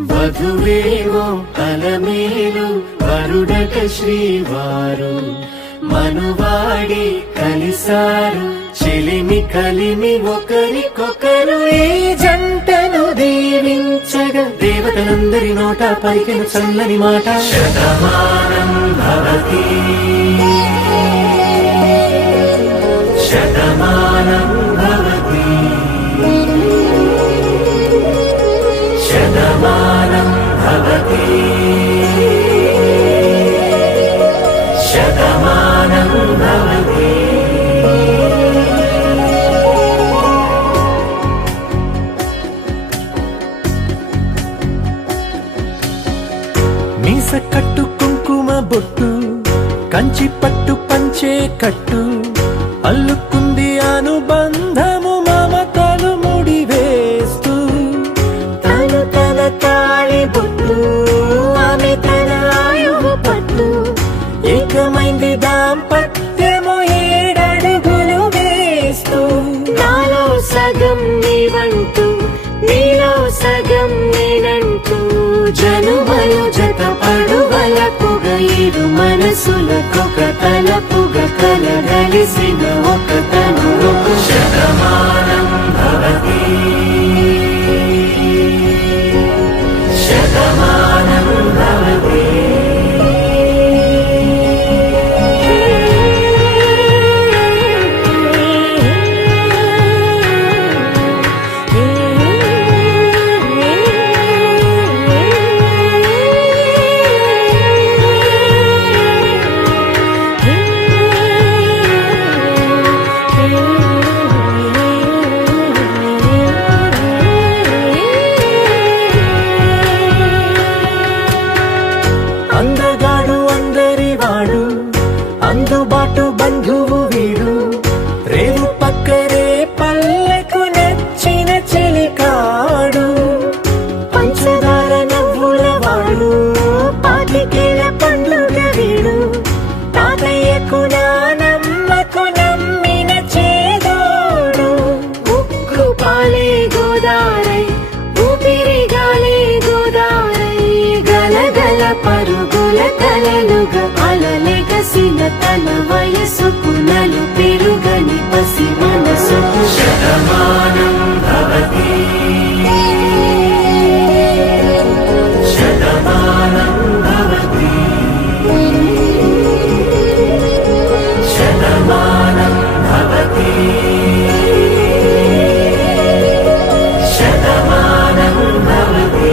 వధువేవో అలమేలు వరుడట శ్రీవారు మనువాడి కలిసారు చెలిమి కలిమి ఒకరికొకరు ఈ జంటను దీవించగా దేవతలందరి నోట పలికిన చల్లని మాట శతమానం భవతి శతమానం భవతి శతమానం భవతి శతమానం భవతి మీస కట్టు కుంకుమ బొట్టు కంచి పట్టు పంచే కట్టు అల్లుకుంది అనుబంధము మమతలు ముడి వేస్తూ తను తన తాళి బొట్టు ఆమె తన ఆయువు పట్టు ఏకమైంది దాంపత్యము 7 అడుగులు వేస్తూ నాలో సగం నీవంటూ నీలో సగం నేనంటూ జనుమలు జత పడువలపుగ 7 మనసులకొక తలపుగ కలగలిసిన ఒక తను శతమానం భవతి శతమానం భవతి బంధువు వీడు రేవు పక్కనే పల్లెకు నచ్చిన చెలికాడు పంచదార నవ్వుల వాడు పాతికేల పండుగ వీడు తాతయ్యకు నానమ్మకు నమ్మిన చేదోడు ఉక్కు పాలే గోదారై ఊపిరి గాలే గోదారై గలగల పరుగుల కలలుగా అలలెగసిన తన వయసుకు నలు పెరుగని పసి మనసుకు శతమానం భవతి శతమానం భవతి శతమానం భవతి శతమానం భవతి.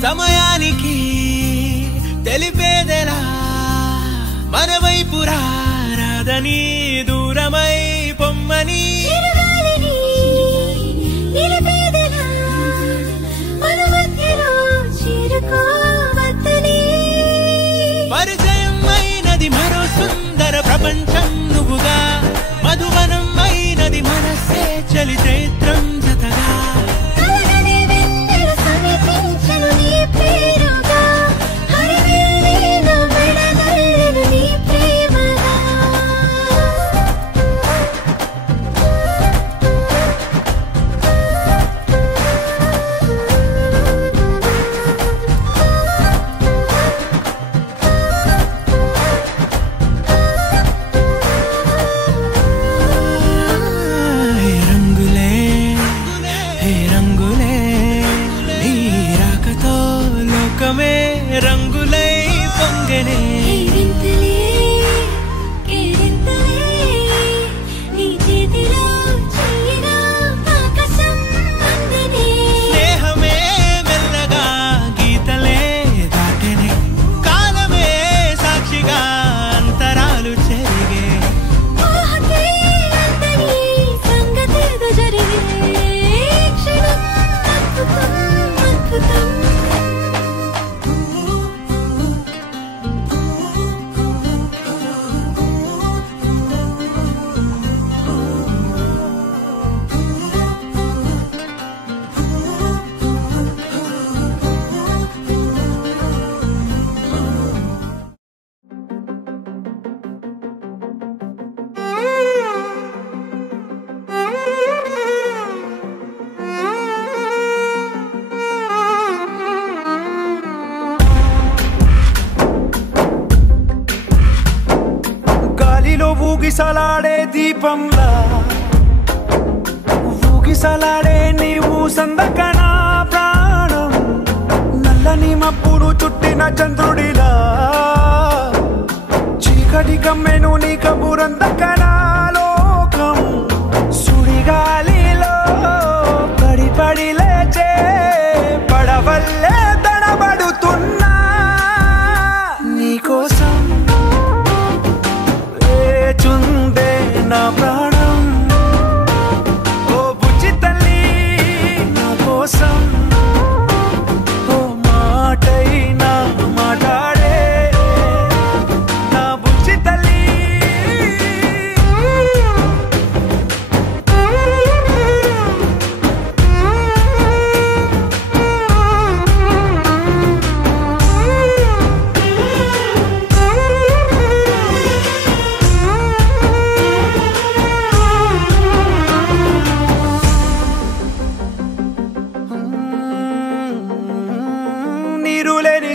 సమయానికి తెలిపేదెలా మన వైపు రాదని దూరమై పొమ్మని పరిచయం అయినది మరో సుందర ప్రపంచం నువ్వుగా మధువనం అయినది మనసే చలి చైత్రం జతగా రంగులే గాలిలో ఊగిసలాడే దీపంలా ఊగిసలాడే నీవు సందకనా ప్రాణం నల్లని మబ్బులు చుట్టిన చంద్రుడిలా చీకటి కమ్మెను నీ కబురందకనా లోకం సుడిగాలిలో పడి పడి లేచే పడవల్లే తడబడుతున్నా నీకోసం వేచుందే నా ప్రాణం ఓ బుజ్జి తల్లి నా కోసం ఓ మాటైనా మాట్లాడే నా బుజ్జి తల్లి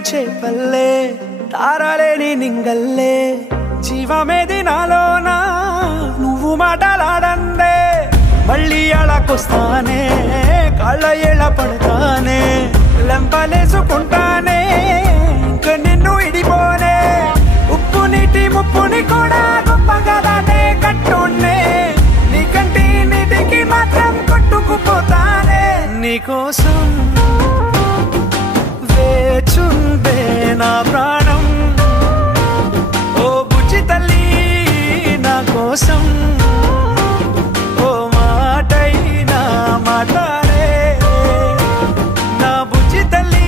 చేపల్లే తారలేని నింగల్లే జీవమేది నాలోనా నువ్వు మాటలాడందే మళ్ళీ అళకొస్తానే కాళ్ళ ఏళ్ళ పడతానే లెంపలేసుకుంటానే ఇంక నిన్ను ఇడిపోనే ఉప్పు నీటి ముప్పుని కూడా గొప్పగా దాటే కట్టున్నే నీ కంటి నీటికి మాత్రం కొట్టుకుపోతానే నీకోసం వేచుందే నా ప్రాణం ఓ బుజ్జి తల్లి నా కోసం ఓ మాటైనా మాట్లాడే నా బుజ్జి తల్లి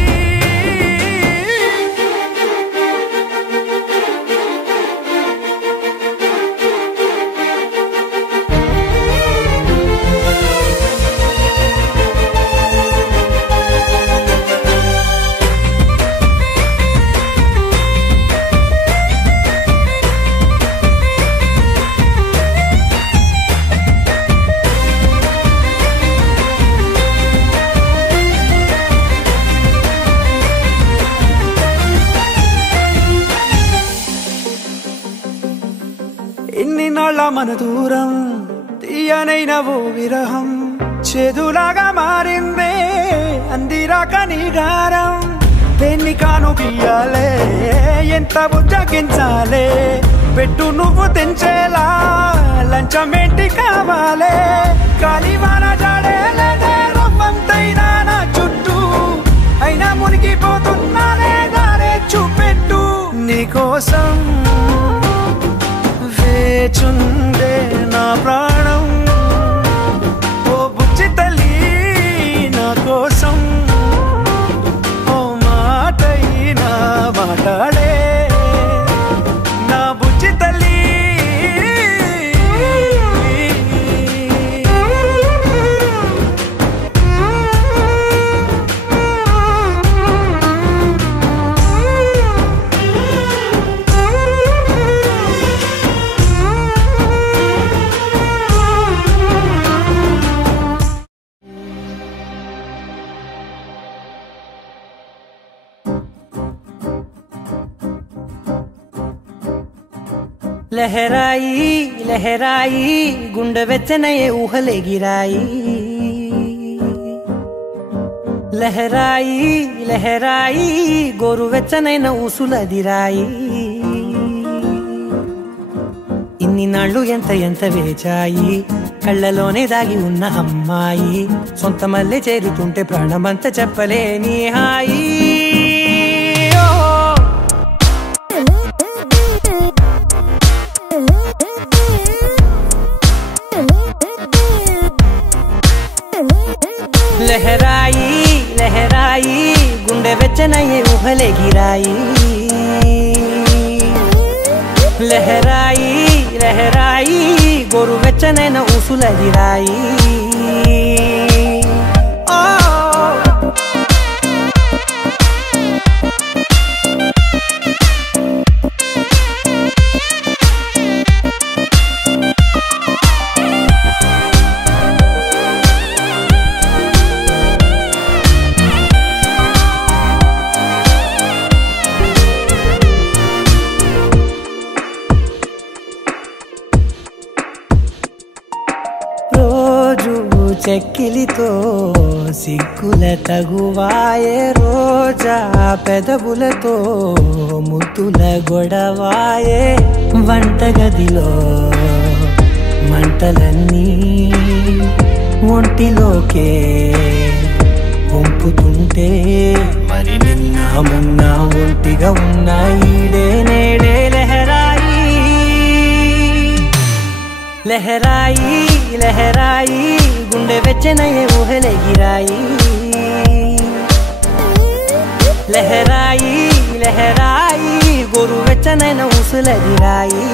మన దూరం తీయనైన ఓ విరహం చేదులాగా మారిందే అందిరాక నీగారం దేన్ని కాను గీయాలే ఎంత బుజ్జగించాలే పెట్టు నువ్వు తెంచేలా లంచమేంటి కావాలే కాలివాన జాడేలేదే రవ్వంతైనా నా చుట్టూ అయినా మునిగిపోతున్నానే దారే చూపెట్టు నీకోసం వేచుందే నా ప్రాణం ఓ బుజ్జి తల్లి నా కోసం ఓ మాటైనా మాట్లాడే నా బుజ్జి తల్లి లహరాయి లహరాయి గుండె వెచ్చనయే ఊహలే గిరాయి లహరాయి లహరాయి గోరు వెచ్చనైన ఊసులదిరాయి ఇన్ని నాళ్ళు ఎంత ఎంత వేచాయి కళ్ళలోనే దాగి ఉన్న అమ్మాయి సొంత మల్లె చేరుతుంటే ప్రాణమంత చెప్పలేని హాయి లహరాయి లహరాయి గుండె వెచ్చనయ్యే ఊహలే గిరాయి లహరాయి లహరాయి గోరు వెచ్చనైన ఊసులదిరాయి చెక్కిలితో సిగ్గుల తగువాయే రోజా పెదవులతో ముద్దుల గొడవాయే వంటగదిలో మంటలన్నీ ఒంటిలోకే వంపుతుంటే మరి నిన్న మొన్న ఒంటిగా ఉన్న ఈడే నేడే లహరాయి లహరాయి లహరాయి గుండె వెచ్చనయే ఊహలెగిరాయి లహరాయి లహరాయి గోరు వెచ్చనైన ఊసులెగిరాయి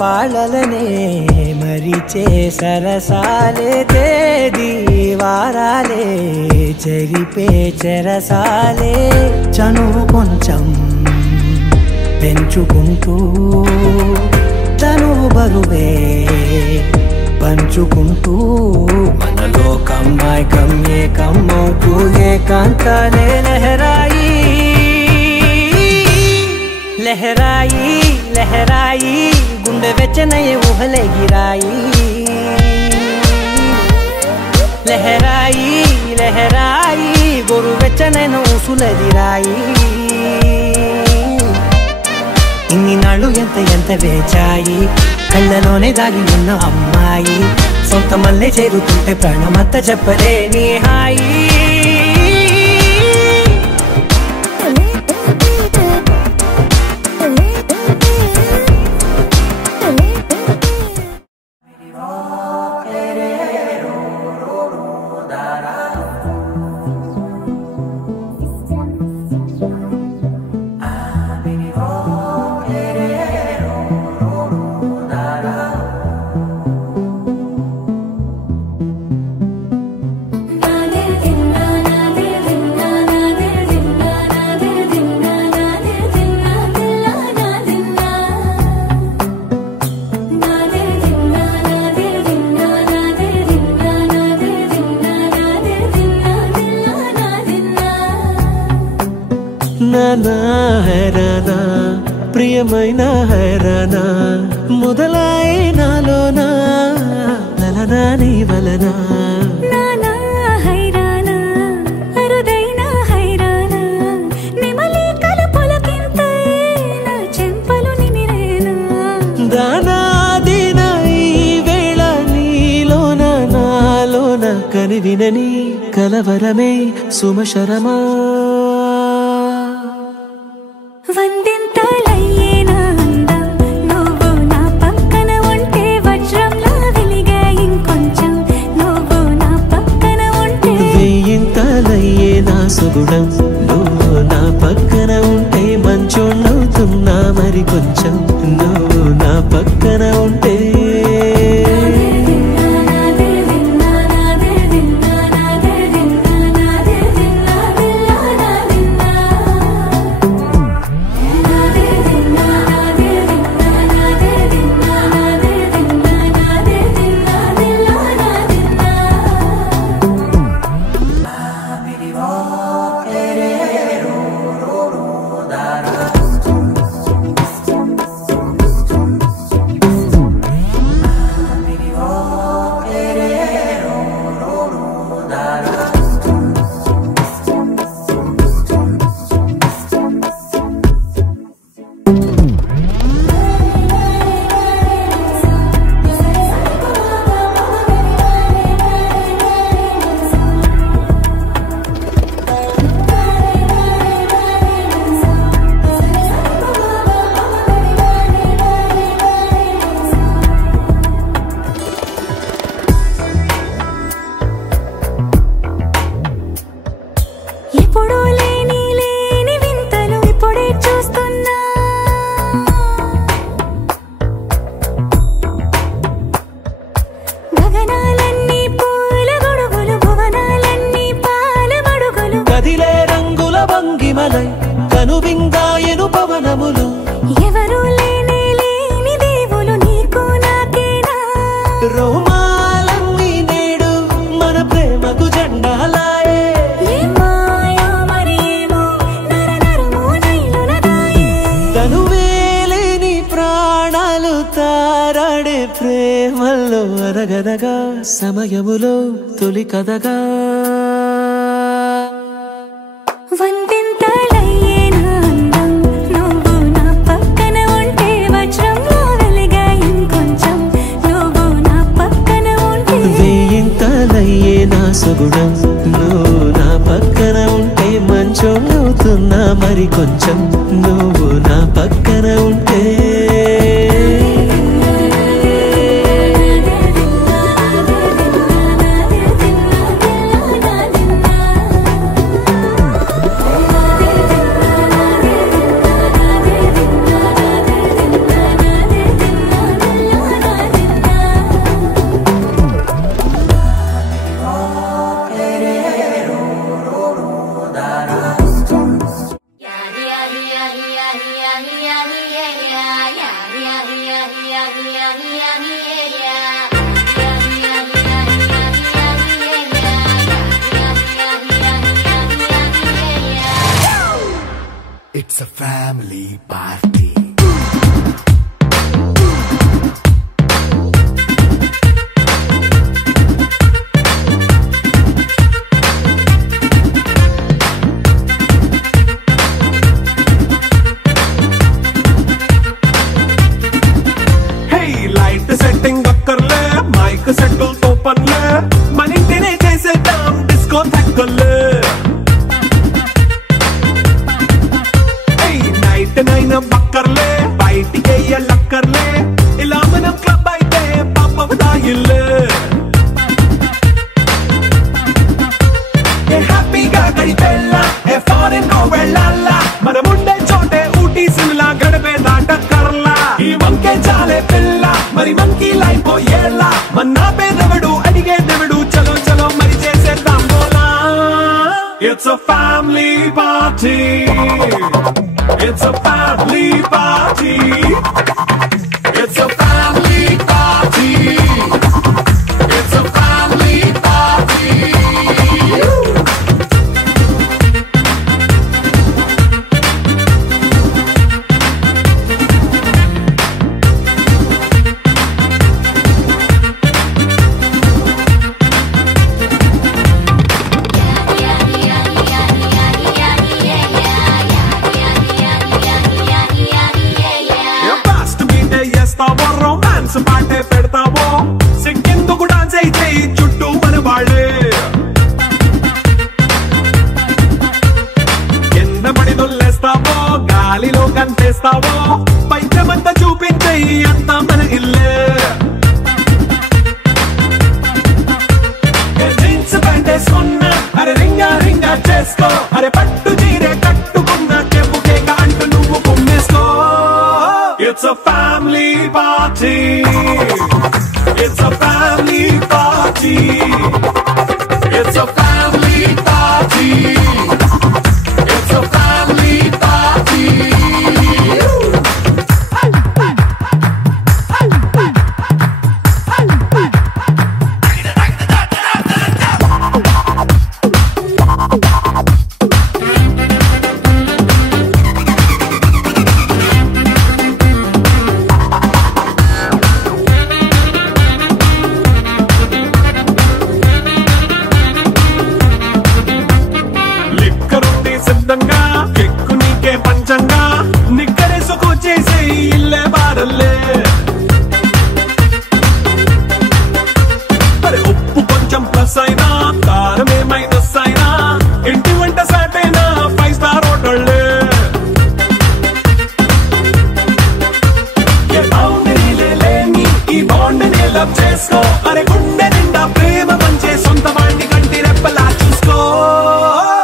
పాలలనే మరిచే సరసాలే తేదీ వారాలే చెరిపే చెరసాలే చనువు కొంచెం పెంచుకుంటూ తనువు బరువే పంచుకుంటూ మనలో కమ్మాయి కమ్మే కమ్మవుతూ ఏకాంతాలే లహరాయి లహరాయి లహరాయి గుండె వెచ్చనయే ఊహలెగిరాయి లహరాయి లహరాయి గోరు వెచ్చనైన ఊసులెగిరాయి ఇన్ని నాళ్ళు ఎంత వేచాయి కళ్ళలోనే దాగి ఉన్న అమ్మాయి సొంత మల్లె చేరుతుంటే ప్రాణమంతా చెప్పలేని హాయి నానా హైరానా ప్రియమైన హైరానా మొదలాయే నాలోనా లలనా నీ వలనా నానా హైరానా అరుదైన హైరానా నిమలి కలుపులకింతై నా చెంపలు నిమిరేనా దానాదిన ఈ వేళ నీలోన నాలోన కనివినని కలవరమే సుమశరమా వందింతలయ్యేనా అందం నువ్వు నా పక్కన ఉంటే వజ్రంలా వెలిగే ఇంకొంచెం నువ్వు నా పక్కన ఉంటే వెయ్యింతలయ్యే నా సుగుణం నువ్వు నా పక్కన ఉంటే మంచోళ్ళవుతున్నా మరి కొంచెం నువ్వు నా పక్కన ఉంటే Baby, భంగిమలై కనువిందాయను పవనములు ఎవరు లేని దేవులు నీకు నాకేనా రోమాలన్నీ నేడు మన ప్రేమకు జెండాలాయే మాయా మరేమో నరనరమో నైలునదాయే తనువేలేని ప్రాణాలు తారాడే ప్రేమల్లో అరగదగా సమయములో తొలి కదగా వందెంతలయ్యేనా అందం నువ్వు నా పక్కన ఉంటే వజ్రంలో వెలిగా ఇంకొంచెం నువ్వు నా పక్కన ఉంటే వేయింతలయ్యే నా సుగుణం నువ్వు నా పక్కన ఉంటే మంచోళ్ళవుతున్నా మరి కొంచెం నువ్వు నా పక్కన ఉంటే It's a family party. Hey, light setting అక్కర్లే మైక్ సెట్టిల్ తో పనులే మన ఇంటినే చేసేద్దాం డిస్కో థక్కర్లే నైట్ బక్కర్లే బయటికి లక్కర్లే ఇలా మనం క్లబ్ అయితే పాపవుతాయిల్లే హ్యాపీగా గడిపెళ్ళా ఏ ఫారెన్ నో వెళ్ళాలా మనం ఉండే చోటే ఊటీ సిమ్లా గడిపే దాటక్కర్లా ఈ వంకే చాలే పిల్ల మరి మంకీ లైఫ్ పోయేలా మన్నా పేదవడు అడిగే దేవుడు చలో చలో మరి చేసేద్దాం బోలా It's a family party. It's a family party. It's a family party. It's a family party. Romance పాటే పెడతావో సిక్కిందుకు డాన్స్ అయితే చుట్టూ మన వాళ్ళే కింద పడి దొల్లేస్తావో గాలిలో కంటేస్తావో పైచమంతా చూపించే అంతా మన ఇల్లే జీన్స్ ప్యాంట్ వేసుకున్నా అరే రింగా రింగా చేసుకో అరే పట్టు చీరే కట్టుకున్నా చెప్పు కేక అంటూ నువ్వు కుమ్మేసుకో It's a family party. It's a family party. It's a family party. It's a family party.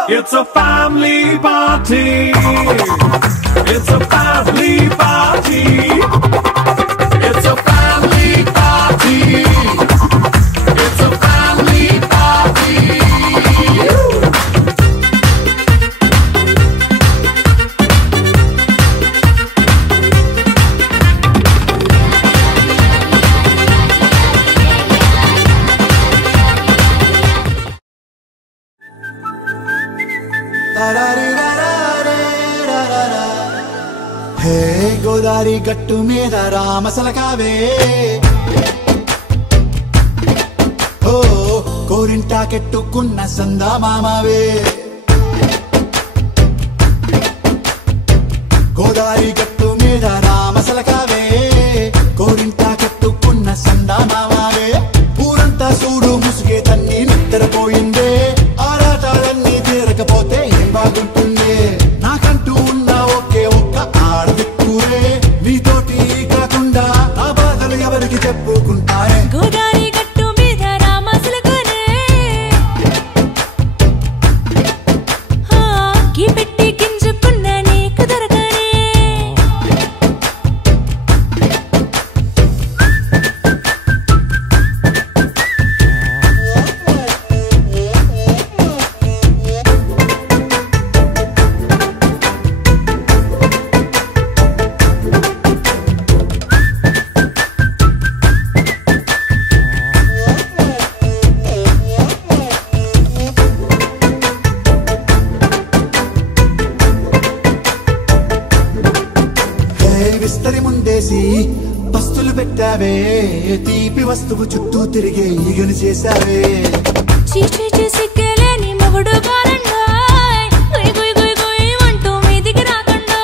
It's a family party. It's a family party. It's a family party. It's a family party. హే గోదారి గట్టు మీద రామసలకావే ఓ కోరింటాకెట్టుకున్న సందా మామావే గోదారి గట్టు మీద రామసలకావే కోరింటాకెట్టుకున్న సందా మామావే ఊరంతా చూడు ముసుగే తన్ని నిద్రపోయిందే ఆరాటాలన్నీ తీరకపోతే ఏం బాగుంటుందే నాకంటూ ఉన్న ఒకే ఒక్క ఆడదిక్కురే నీతోటి కాకుండా ఆ బాధలు ఎవరికి చెప్పుకుంటారే గోదారి గట్టు మీద రామసలకానే గీ పెట్టి గింజుకున్న నీకు దొరకనే విస్తరి ముందేసి బస్తులు పెట్టావే తీపి వస్తువు చుట్టూ తిరిగే ఈగను చేశావే చీచీ సిగ్గలేని మొగుడు కారండాయ్ గుయ్ గుయ్ గుయ్ గుయ్ అంటూ మీదికి రాకుండా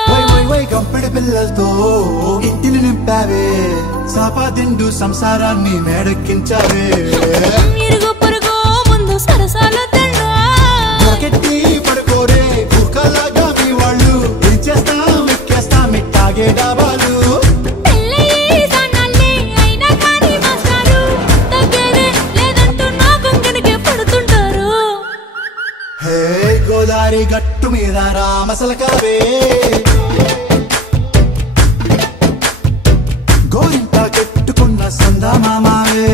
వై గంపెడి పిల్లలతో ఇంటిని నింపావే సాపాదిండు సంసారాన్ని మేడెక్కించావే ఇరుగు పొరుగు ముందు సరసాలు తండా రాకెట్టి పడుకోరే భూకాలాగా మీ వాళ్ళు ఏం చేస్తాం ఎక్కేస్తాం మిట్టాగే డాబాలు హే గోదారి గట్టు మీద రామసలకావే గోరింట కెట్టుకున్న సందా మామావే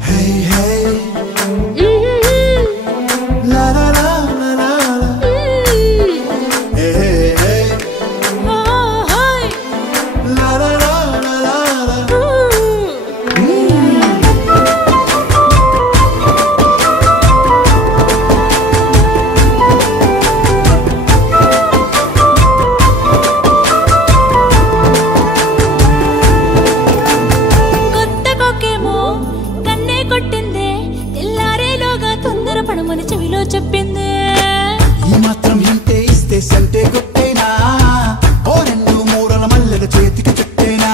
Hey, hey. La la la la la la. Hey, hey. La la la la la la. కొత్త కొక్కేమో కన్నే కొట్టిందే తెల్లారేలోగా తొందర పడమని చెవిలో చెప్పిందే ఈ మాత్రం హింటే ఇస్తే సంటే కొట్టేనా ఓ రెండు మూరల మల్లెల చేతికి చుట్టేనా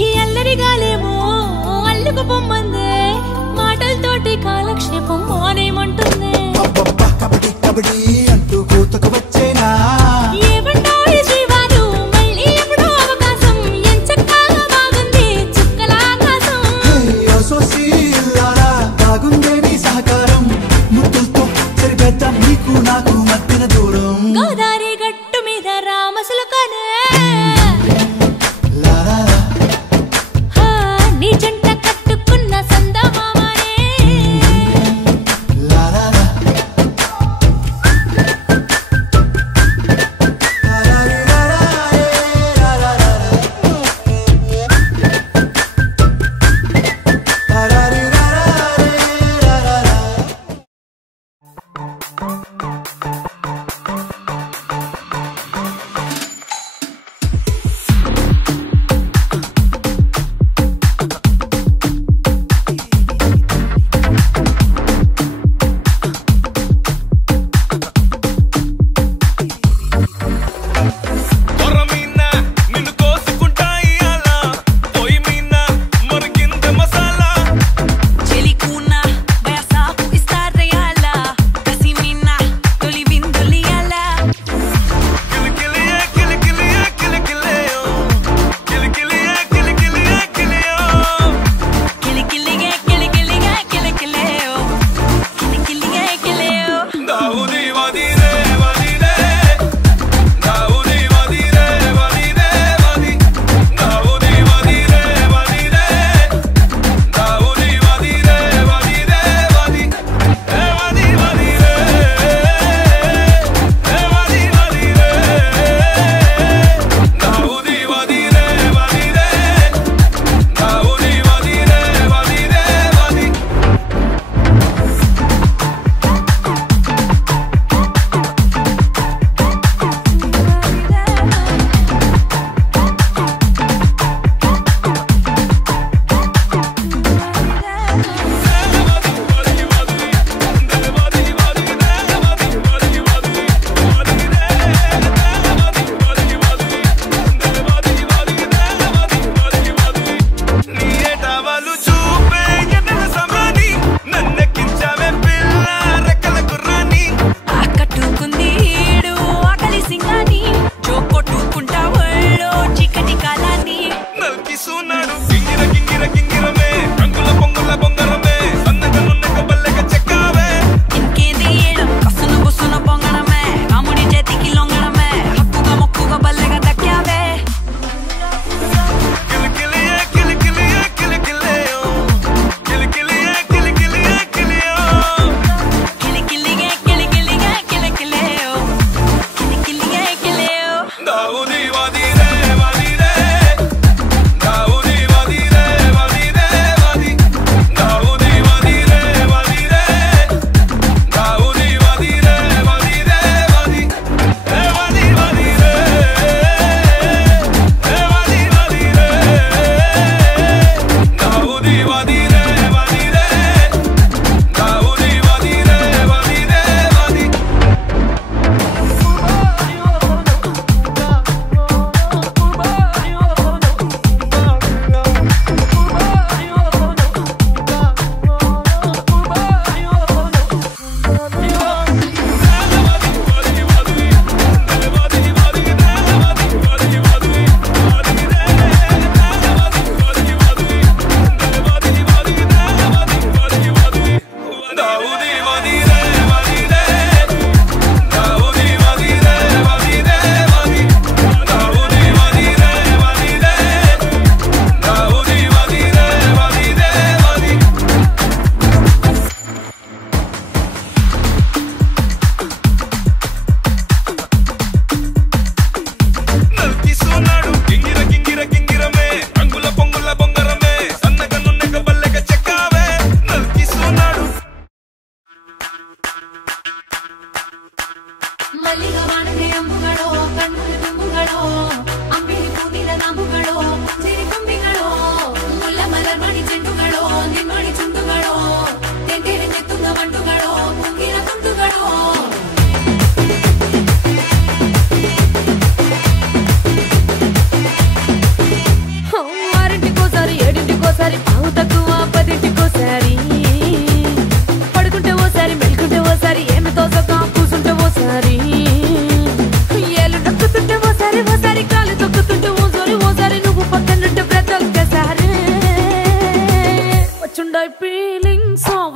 ఈ అల్లరి గాలేమో అల్లుకు పొమ్మందే మాటలతోటి కాలక్షేపం మానేమంటుంది అబ్బబ్బా కబడ్డీ కబడ్డీ అంటూ కూతకు వచ్చేనా ఏమంటాడు శ్రీవారు మళ్ళీ ఎప్పుడో అవకాశం ఎంచక్కా బాగుంది చుక్కల ఆకాశం హే సోసి ఇల్లారా బాగుందే నీ సహకారం ముద్దులతో సరిపెద్దాం నీకు నాకు మధ్యన దూరం గోదారి గట్టు మీద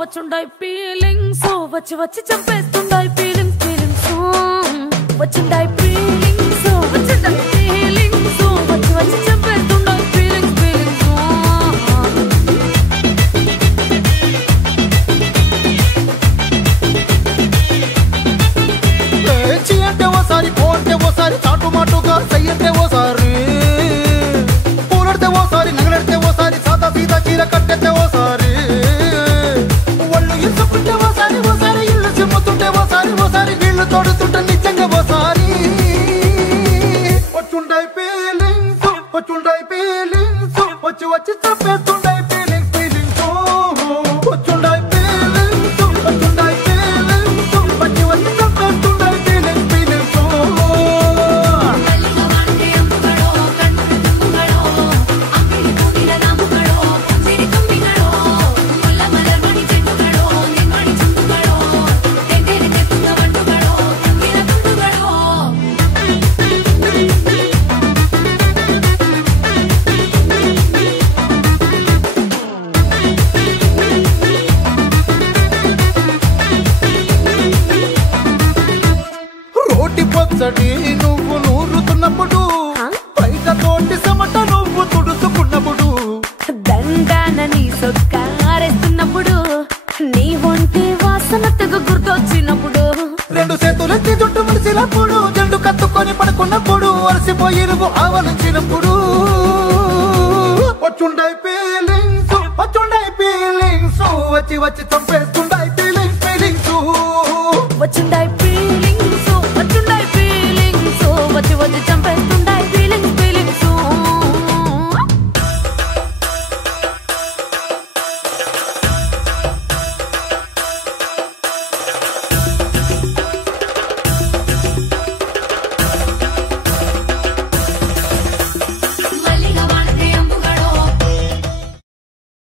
వచ్చుండాయి ఫీలింగ్స్ వచ్చి వచ్చి చంపేస్తుండాయి ఫీలింగ్స్ ఫీలింగ్స్ వచ్చుండాయి ఫీలింగ్స్ వచ్చుండాయి ఫీలింగ్స్ వచ్చి వచ్చి చంపేస్తుండాయి ఫీలింగ్స్ ఫీలింగ్స్ చీ అంటే ఓసారి పో అంటే ఓసారి చాటు మాటుగా సై అంటే ఓసారి పూలడితే ఓసారి నగలడితే ఓసారి సాదా సీదా చీర కట్టెత్తే ఓసారి ఒళ్ళు ఇసుకుంటే ఓసారి ఓసారి ఇల్లు చిమ్ముతుంటే ఓసారి ఓసారి నీళ్లు తోడుతుంటే నిజంగా ఓసారి వచ్చుండాయి ఫీలింగ్స్ వచ్చి వచ్చి చంపేస్తుండాయి ఫీలింగ్స్ ఫీలింగ్స్ వచ్చుండాయి ఫీలింగ్స్ వచ్చుండాయి ఫీలింగ్స్ వచ్చి వచ్చి చంపేస్తుండాయి ఫీలింగ్స్ ఫీలింగ్స్ రోటి పచ్చడి నువ్వు నూరుతున్నప్పుడు బయట తోటి సమట నువ్వు తుడుచుకున్నప్పుడు దండాన నీ సొక్కారేస్తున్నప్పుడు నీ ఒంటి వాసన తెగ గుర్తొచ్చినప్పుడు రెండు చేతులెత్తి జుట్టు ముడిసినప్పుడు జండు కత్తుకొని పడుకున్నప్పుడు అలసిపోయి నువ్వు ఆవలించినప్పుడు వచ్చుండాయి ఫీలింగ్స్ వచ్చి వచ్చి చంపేస్తుండాయి